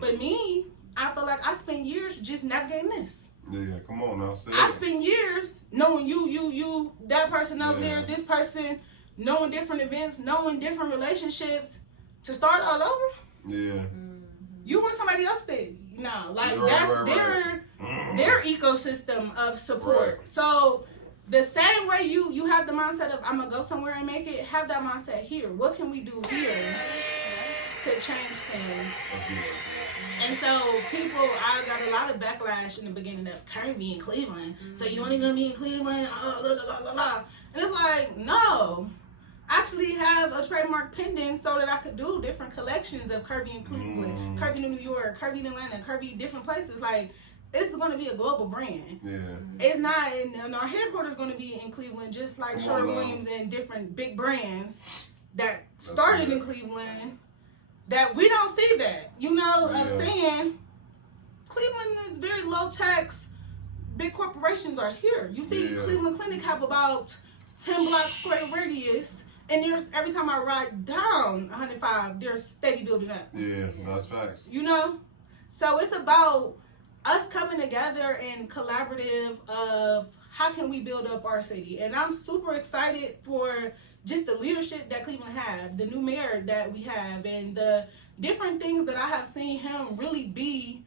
But me, I feel like I spent years just navigating this. Yeah, come on now. Say I it. spent years knowing you, that person over there, this person, knowing different events, knowing different relationships to start all over. Yeah. You want somebody else to no, like Right, that's right. their ecosystem of support. Right. So the same way you have the mindset of I'm gonna go somewhere and make it, have that mindset here. What can we do here to change things? That's good. And so I got a lot of backlash in the beginning of Curvy in Cleveland. So you only gonna be in Cleveland? Oh, blah, blah, blah, blah. And it's like, no. I actually have a trademark pending so that I could do different collections of Curvy in Cleveland, Curvy in New York, Curvy in Atlanta, Curvy different places. Like, it's going to be a global brand. Yeah. It's not, and our headquarters going to be in Cleveland, just like Sherwin-Williams and different big brands that started in Cleveland. That we don't see that, of saying Cleveland is very low tax. Big corporations are here. You see, Cleveland Clinic have about 10 block square radius, and there's every time I ride down 105, they're steady building up. Yeah, that's facts. So it's about us coming together and collaborative of how can we build up our city, and I'm super excited for just the leadership that Cleveland have, the new mayor that we have, and the different things that I have seen him really be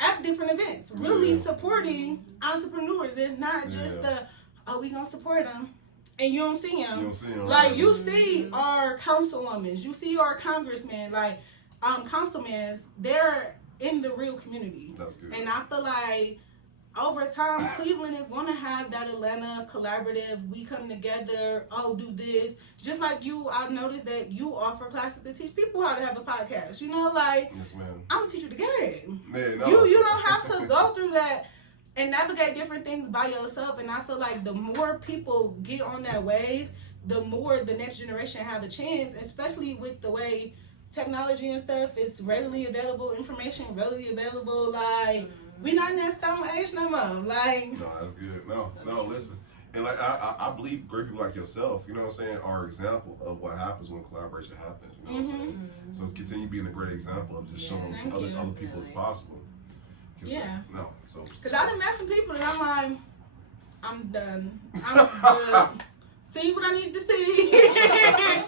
at different events, really supporting entrepreneurs. It's not just we gonna support them, and you don't see them. You don't see them, like right. you see our councilwomen, you see our congressmen, like councilmen. They're in the real community. That's good. And I feel like over time, Cleveland is going to have that Atlanta collaborative. We come together, do this. Just like I noticed that you offer classes to teach people how to have a podcast. Yes, ma'am. I'm going to teach you the game. Yeah, no. You don't have to go through that and navigate different things by yourself. And I feel like the more people get on that wave, the more the next generation have a chance, especially with the way technology and stuff is readily available, information readily available. Like, we not in that stone age no more. Like, no, that's good. No, listen. And like I believe great people like yourself, you know what I'm saying, are an example of what happens when collaboration happens. You know what I'm saying? So continue being a great example of just showing other people it's possible. Yeah. No. So because I done met some people and I'm like, I'm done. I'm good. See what I need to see.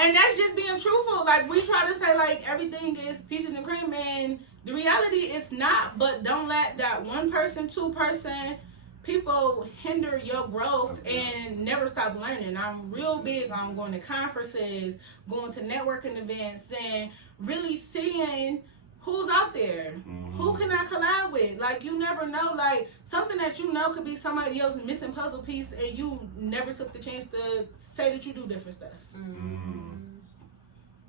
And that's just being truthful. Like, we try to say, like, everything is peaches and cream, and the reality is not. But don't let that one person, two person, people hinder your growth and never stop learning. I'm real big on going to conferences, going to networking events, and really seeing who's out there. Who can I collab with? Like, you never know. Like, something that you know could be somebody else's missing puzzle piece, and you never took the chance to say that you do different stuff.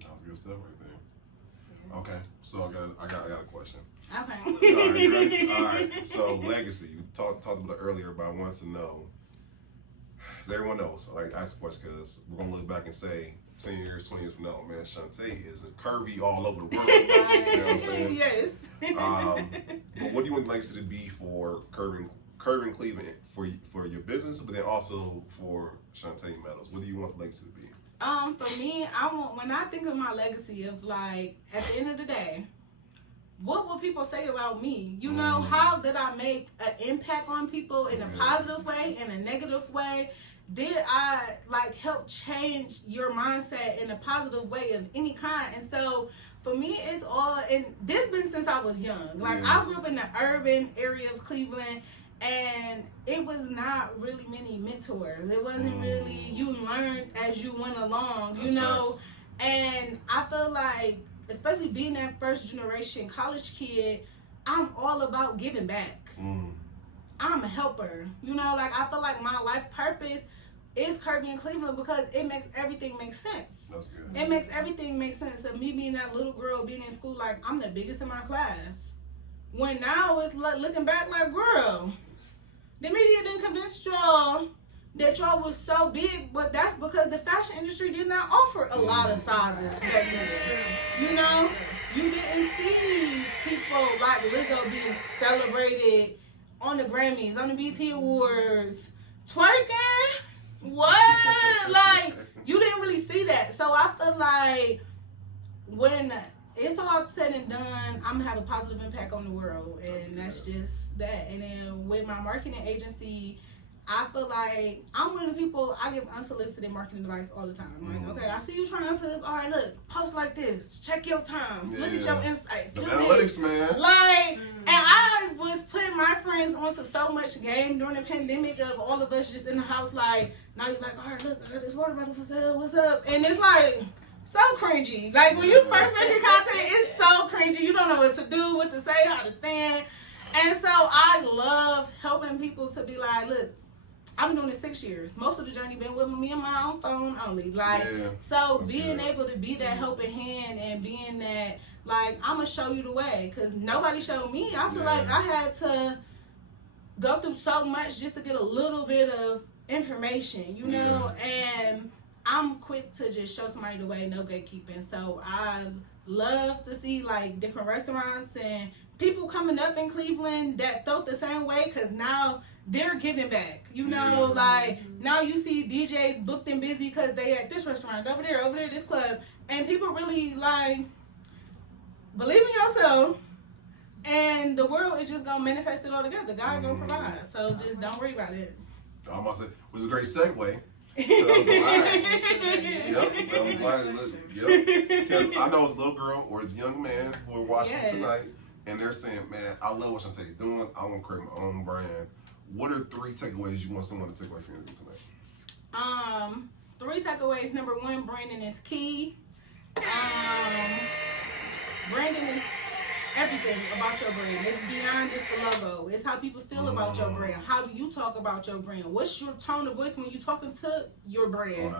That was good stuff right there. Okay, so I got a question. Okay. All right, you ready? All right. So legacy. You talked about it earlier, but I want to know. So everyone knows. Like, ask the question because we're gonna look back and say 10 years, 20 years from now, man, Shauntae is a curvy all over the world. You know what I'm saying? Yes. But what do you want legacy to be for Curvy in Cleveland for your business, but then also for Shauntae Meadows? What do you want legacy to be? For me, when I think of my legacy of, like, at the end of the day, what will people say about me? How did I make an impact on people in a positive way, in a negative way? Did I, like, help change your mindset in a positive way of any kind? And so for me, it's all, and this been since I was young. Like, I grew up in the urban area of Cleveland, and it was not really many mentors. It wasn't really, you learned as you went along, you know? And I feel like, especially being that first generation college kid, I'm all about giving back. I'm a helper. Like, I feel like my life purpose is Curvy in Cleveland because it makes everything make sense. That's good. It makes everything make sense. Of me being that little girl, being in school, like, I'm the biggest in my class. When now it's looking back like, girl, the media didn't convince y'all that y'all was so big, but that's because the fashion industry did not offer a lot of sizes back then. You didn't see people like Lizzo being celebrated on the Grammys, on the BT Awards, twerking. What? Like, you didn't really see that. So I feel like when it's all said and done, I'm gonna have a positive impact on the world, and that's just that. And then with my marketing agency, I feel like I'm one of the people, I give unsolicited marketing advice all the time. Like, okay, I see you trying to unsolicited. All right, look, post like this. Check your times. Look at your insights. The do analytics, this. man. Like, and I was putting my friends onto so much game during the pandemic of all of us just in the house. Like, now you're like, all right, look, I got this water bottle for sale. What's up? And it's like, so cringy. Like, when you first make your content, it's so cringy. You don't know what to do, what to say, how to stand. And so I love helping people to be like, look, I've been doing this 6 years. Most of the journey been with me and my own phone only. Like, so being able to be that helping hand and being that, like, I'm going to show you the way. Because nobody showed me. I feel like I had to go through so much just to get a little bit of information, you know? And I'm quick to just show somebody the way, no gatekeeping. So I love to see, like, different restaurants and people coming up in Cleveland that felt the same way, because now they're giving back, you know, like now you see DJs booked and busy because they at this restaurant, over there, this club, and people really like believe in yourself, and the world is just gonna manifest it all together. God gonna provide, so just don't worry about it. I'm about to say, which is a great segue. Because I know it's a little girl or it's a young man who are watching tonight, and they're saying, man, I love what Shauntae doing. I want to create my own brand. What are 3 takeaways you want someone to take away from you tonight? 3 takeaways. Number 1, branding is key. Branding is everything about your brand. It's beyond just the logo. It's how people feel about your brand. How do you talk about your brand? What's your tone of voice when you're talking to your brand?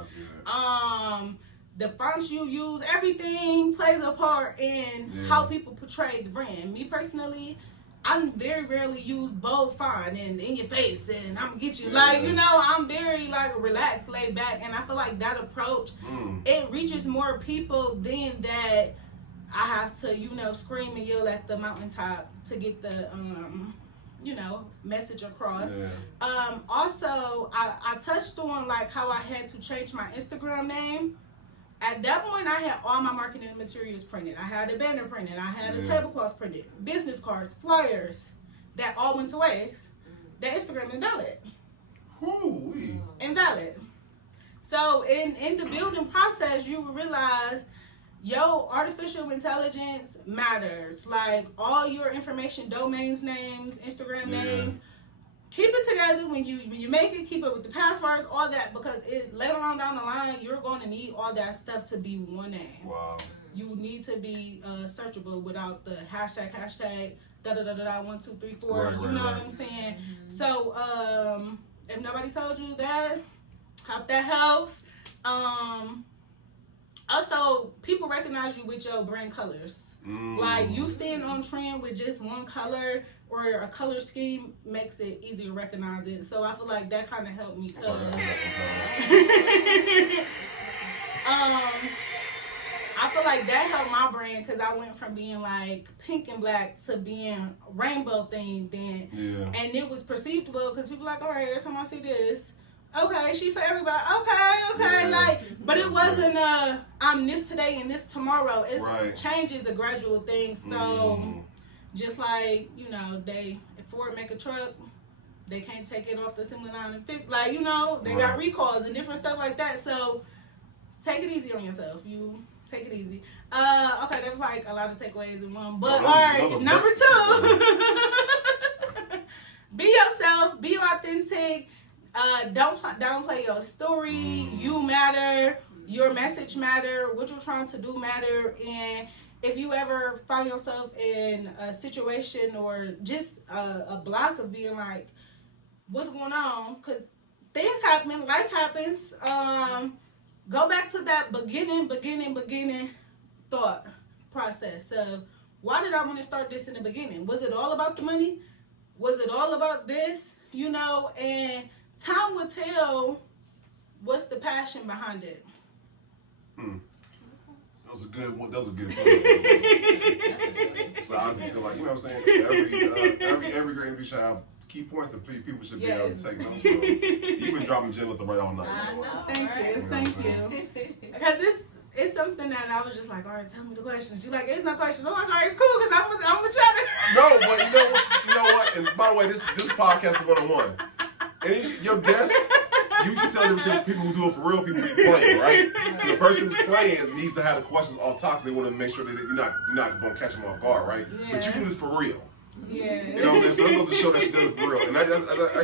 The fonts you use, everything plays a part in how people portray the brand. Me personally, I very rarely use bold font and in your face and I'm gonna get you. Like, you know, I'm very like relaxed, laid back, and I feel like that approach, it reaches more people than that I have to, you know, scream and yell at the mountaintop to get the you know, message across. Also, I touched on like how I had to change my Instagram name. At that point, I had all my marketing materials printed. I had a banner printed. I had a tablecloth printed, business cards, flyers, that all went to waste. That Instagram invalid. Invalid. So in the building process, you will realize, yo, artificial intelligence matters. Like all your information, domains names, Instagram names. Keep it together when you make it. Keep it with the passwords, all that, because it later on down the line you're going to need all that stuff to be one name. Wow. You need to be searchable without the hashtag da da da da 1 2 3 4. You know what I'm saying? So if nobody told you that, hope that helps. Also, people recognize you with your brand colors. Like you stand on trend with just one color or a color scheme makes it easier to recognize it. So I feel like that kind of helped me. I feel like that helped my brand because I went from being like pink and black to being rainbow themed then. And it was perceived well because people like, all right, every time I see this, okay, she for everybody. Okay. Like, but it wasn't I'm this today and this tomorrow. It's change is a gradual thing. So just like, you know, if Ford make a truck, they can't take it off the assembly line and fix, like, you know, they got recalls and different stuff like that. So take it easy on yourself. You take it easy. Okay, that was like a lot of takeaways in one. But all right, number 2. Be yourself, be authentic. Don't downplay your story. You matter. Your message matter. What you're trying to do matter. And if you ever find yourself in a situation or just a block of being like, what's going on? Because things happen. Life happens. Go back to that beginning thought process. So why did I want to start this in the beginning? Was it all about the money? Was it all about this? You know, and time will tell what's the passion behind it. That was a good one. honestly feel like, you know what I'm saying? Every great interview should have key points that people should be able to take notes from. You've been dropping gems at the right all night. I know. Thank you. Because it's something that I was just like, all right, tell me the questions. She's like, it's no questions. I'm like, all right, it's cool because I'm gonna try to. No, but you know what? And by the way, this podcast is 101. And your guests, you can tell them people who do it for real, people who play, right? The person who's playing needs to have the questions on top because they want to make sure that you're not going to catch them off guard, right? Yeah. But you do this for real. Yeah. You know what I'm saying? So that goes to show that she does it for real. And I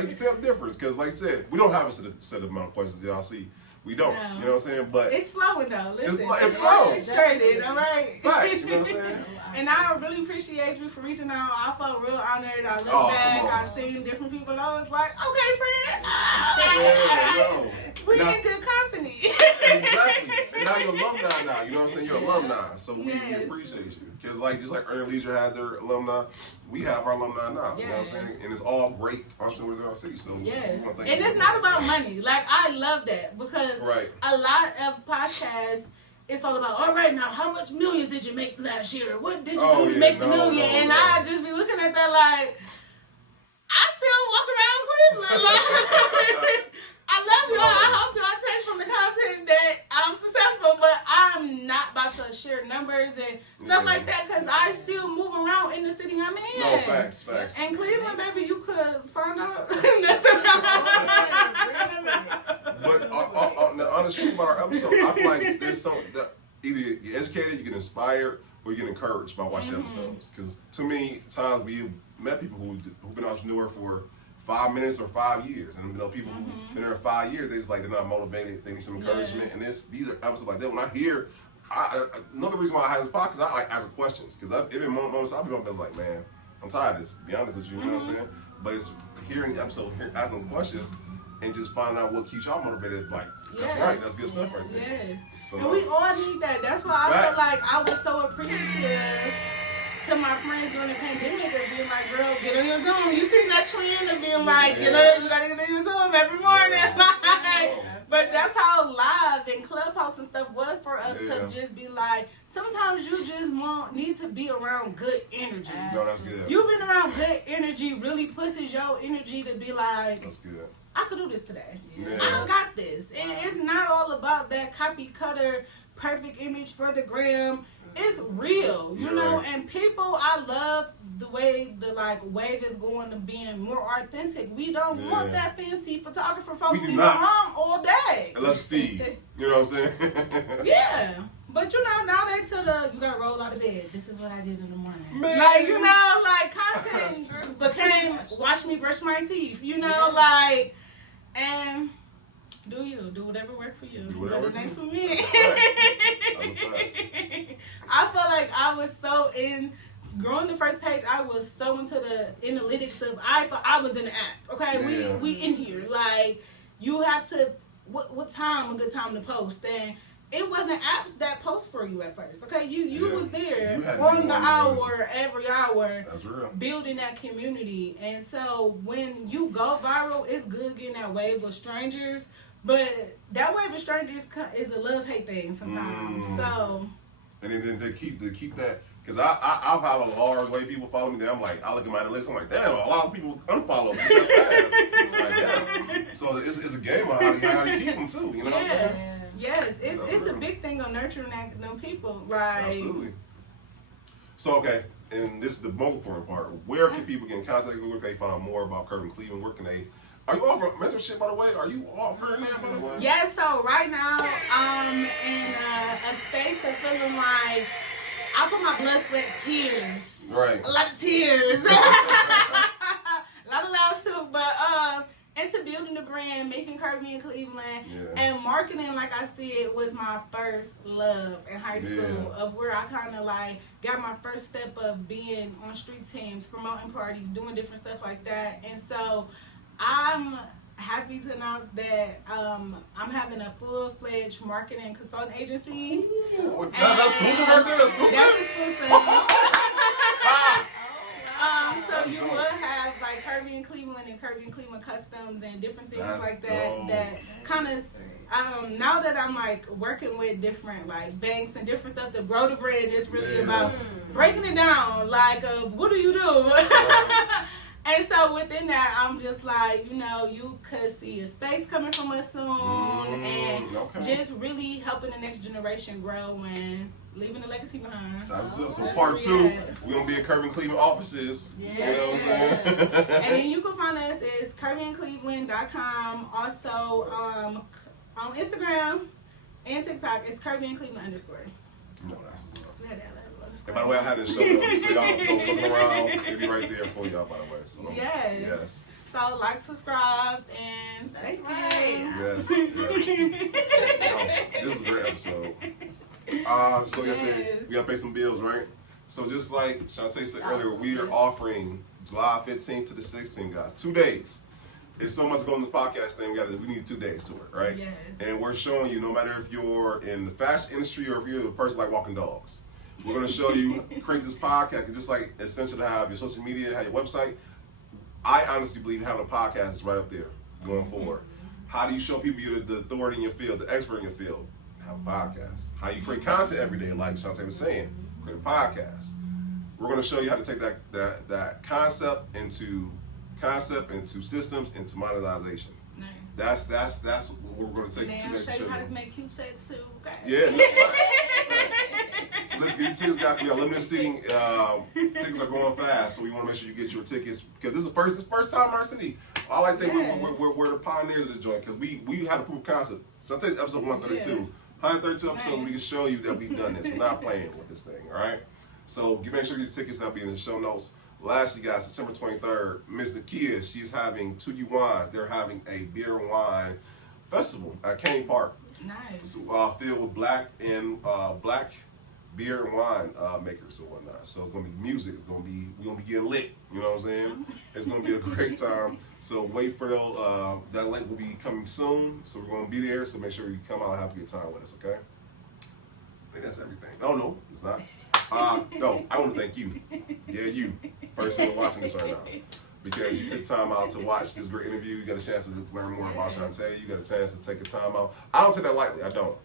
can tell the difference because, like I said, we don't have a set amount of questions y'all see. We don't. No. You know what I'm saying? But it's flowing though. Listen, it's flowing. It's traded, all right? Facts, you know what I'm saying? And I really appreciate you for reaching out. I felt real honored. I looked back. I seen different people. And I was like, okay, friend. We in good company. Exactly. And now you're alumni now. You know what I'm saying? You're alumni. So we appreciate you. Because just like Earn Leisure had their alumni, we have our alumni now. You know what I'm saying? And it's all great entrepreneurs in our city. So yes. And it's not about money. Like, I love that because a lot of podcasts, it's all about, all right, now, how much millions did you make last year? What did you do to make the million? And I just be looking at that like, I still walk around Cleveland. Like, I love y'all. I hope y'all take from the content that I'm successful, but I'm not about to share numbers and stuff like that because I still move around in the city I'm in. No, facts. And Cleveland, maybe you could find out. But on the honest truth about our episode, I feel like there's some that either you're educated, you get inspired, or you get encouraged by watching episodes. Because to me, at times we've met people who've been an entrepreneur for 5 minutes or 5 years, and people who've been there 5 years, they're not motivated. They need some encouragement, and these are episodes like that. When I hear, another reason why I have this podcast, I like asking questions because it been moments I've been like, man, I'm tired of this. To be honest with you, you know what I'm saying? But it's hearing the episode, asking questions, and just finding out what keeps y'all motivated. Like, that's right, that's good stuff right there. Yes. So, and we all need that. That's why I feel like I was so appreciative to my friends during the pandemic of being like, girl, get on your Zoom. You seen that trend of being like, you gotta get on your Zoom every morning. But that's how live and Clubhouse and stuff was for us to just be like, sometimes you just need to be around good energy. No, that's good. You being around good energy really pushes your energy to be like, that's good. I could do this today. Yeah. I got this. It's not all about that copy cutter, perfect image for the gram. It's real, you know, and people, I love the way the wave is going to being more authentic. We don't want that fancy photographer folks being wrong all day. Unless Steve, you know what I'm saying? Yeah. But now they you gotta roll out of bed. This is what I did in the morning. Man. Content became watch me brush my teeth, and do whatever work for you. Do whatever it ain't for me. I felt like I was so in growing the first page. I was so into the analytics of. I thought I was in the app. Okay, we in here. Like, you have to. What time a good time to post? And it wasn't apps that post for you at first. Okay, you was there on the hour, every hour. That's real. Building that community. And so when you go viral, it's good getting that wave of strangers. But that wave of strangers is a love-hate thing sometimes. So. And then to keep that, because I have a large way people follow me. Then I'm like, I look at my list. I'm like, damn, a lot of people unfollow me. Like, damn. So it's a game of how you keep them too. You know what I'm saying? Yes, it's a big thing on nurturing them people, right? Absolutely. So, okay, and this is the most important part. Where can people get in contact with you? Where can they find out more about Curvy In Cleveland? Where can they... Are you offering mentorship, by the way? Are you offering that, by the way? Yes, so right now, I'm in a space of feeling like I put my blood, sweat, tears. Right. A lot of tears. A lot of laughs too, but into building the brand, making Curvy In Cleveland, and marketing, like I said, was my first love in high school, of where I kind of got my first step of being on street teams, promoting parties, doing different stuff like that. And so I'm happy to announce that I'm having a full-fledged marketing consulting agency. That's exclusive right there? That's exclusive? So you will have Curvy In Cleveland and Curvy In Cleveland Customs and different things that kind of now that I'm like working with different like banks and different stuff to grow the brand, it's really about breaking it down. Like, what do you do? And so within that, I'm just like, you know, you could see a space coming from us soon, and just really helping the next generation grow and leaving a legacy behind. So part 2, we're gonna be at Curvy In Cleveland offices. Yes. You know what I'm saying? And then you can find us at curvyincleveland.com. Also on Instagram and TikTok, it's curvyincleveland_. No, that's. So we had that. And by the way, I had it in show notes, so y'all don't looking around. It'll be right there for y'all, by the way. So, yes. So like, subscribe, and thank you. Yes. This is a great episode. So like I said, we gotta pay some bills, right? So just like Shauntae said earlier, we are offering July 15th to the 16th, guys. 2 days. It's so much going on this podcast thing. We need 2 days to it, right? Yes. And we're showing you, no matter if you're in the fashion industry or if you're a person like walking dogs, we're going to show you create this podcast. It's just like essential to have your social media, have your website. I honestly believe having a podcast is right up there going forward. How do you show people you're the authority in your field, the expert in your field? Have a podcast. How you create content every day, like Shauntae was saying, create a podcast. We're going to show you how to take that concept into systems, into monetization. Nice. That's what we're going to take and to then next show you show. how to make cute sets too. Okay. Yeah. Right. So let's get your tickets, guys. We got limited seating. Tickets are going fast, so we want to make sure you get your tickets because this is the first time in our city. I like to think we're the pioneers of this joint because we had a proof of concept. So I'll take episode 132. Yeah. 132 episodes, we can show you that we've done this. We're not playing with this thing, all right? So make sure you get your tickets. That'll be in the show notes. Lastly, guys, September 23rd, Miss Nakia, she's having 2U Wines. They're having a beer and wine festival at Kane Park. Nice. Filled with black beer and wine makers and whatnot. So it's gonna be music. We're gonna be getting lit. You know what I'm saying? It's gonna be a great time. So wait for that link will be coming soon. So we're gonna be there. So make sure you come out and have a good time with us. Okay? I think that's everything. Oh no, it's not. No, I want to thank you. Yeah, you, person watching this right now. Because you took time out to watch this great interview. You got a chance to learn more about Shauntae. You got a chance to take a time out. I don't take that lightly. I don't.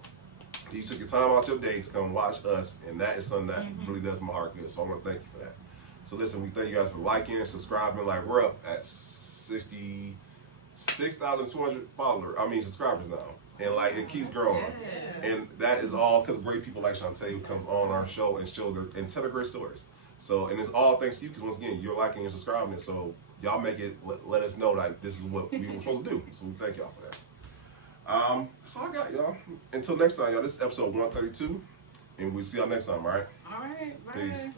You took your time out your day to come watch us, and that is something that really does my heart good. So I want to thank you for that. So listen, we thank you guys for liking, subscribing. Like we're up at 66,200 subscribers now. And like it keeps growing. And that is all because of great people like Shauntae who come on our show and and tell their great stories. So, and it's all thanks to you because once again, you're liking and subscribing it. So y'all make it, let us know like this is what we were supposed to do. So we thank y'all for that. That's all I got, y'all. Until next time, y'all, this is episode 132. And we'll see y'all next time, all right? All right. Bye. Peace.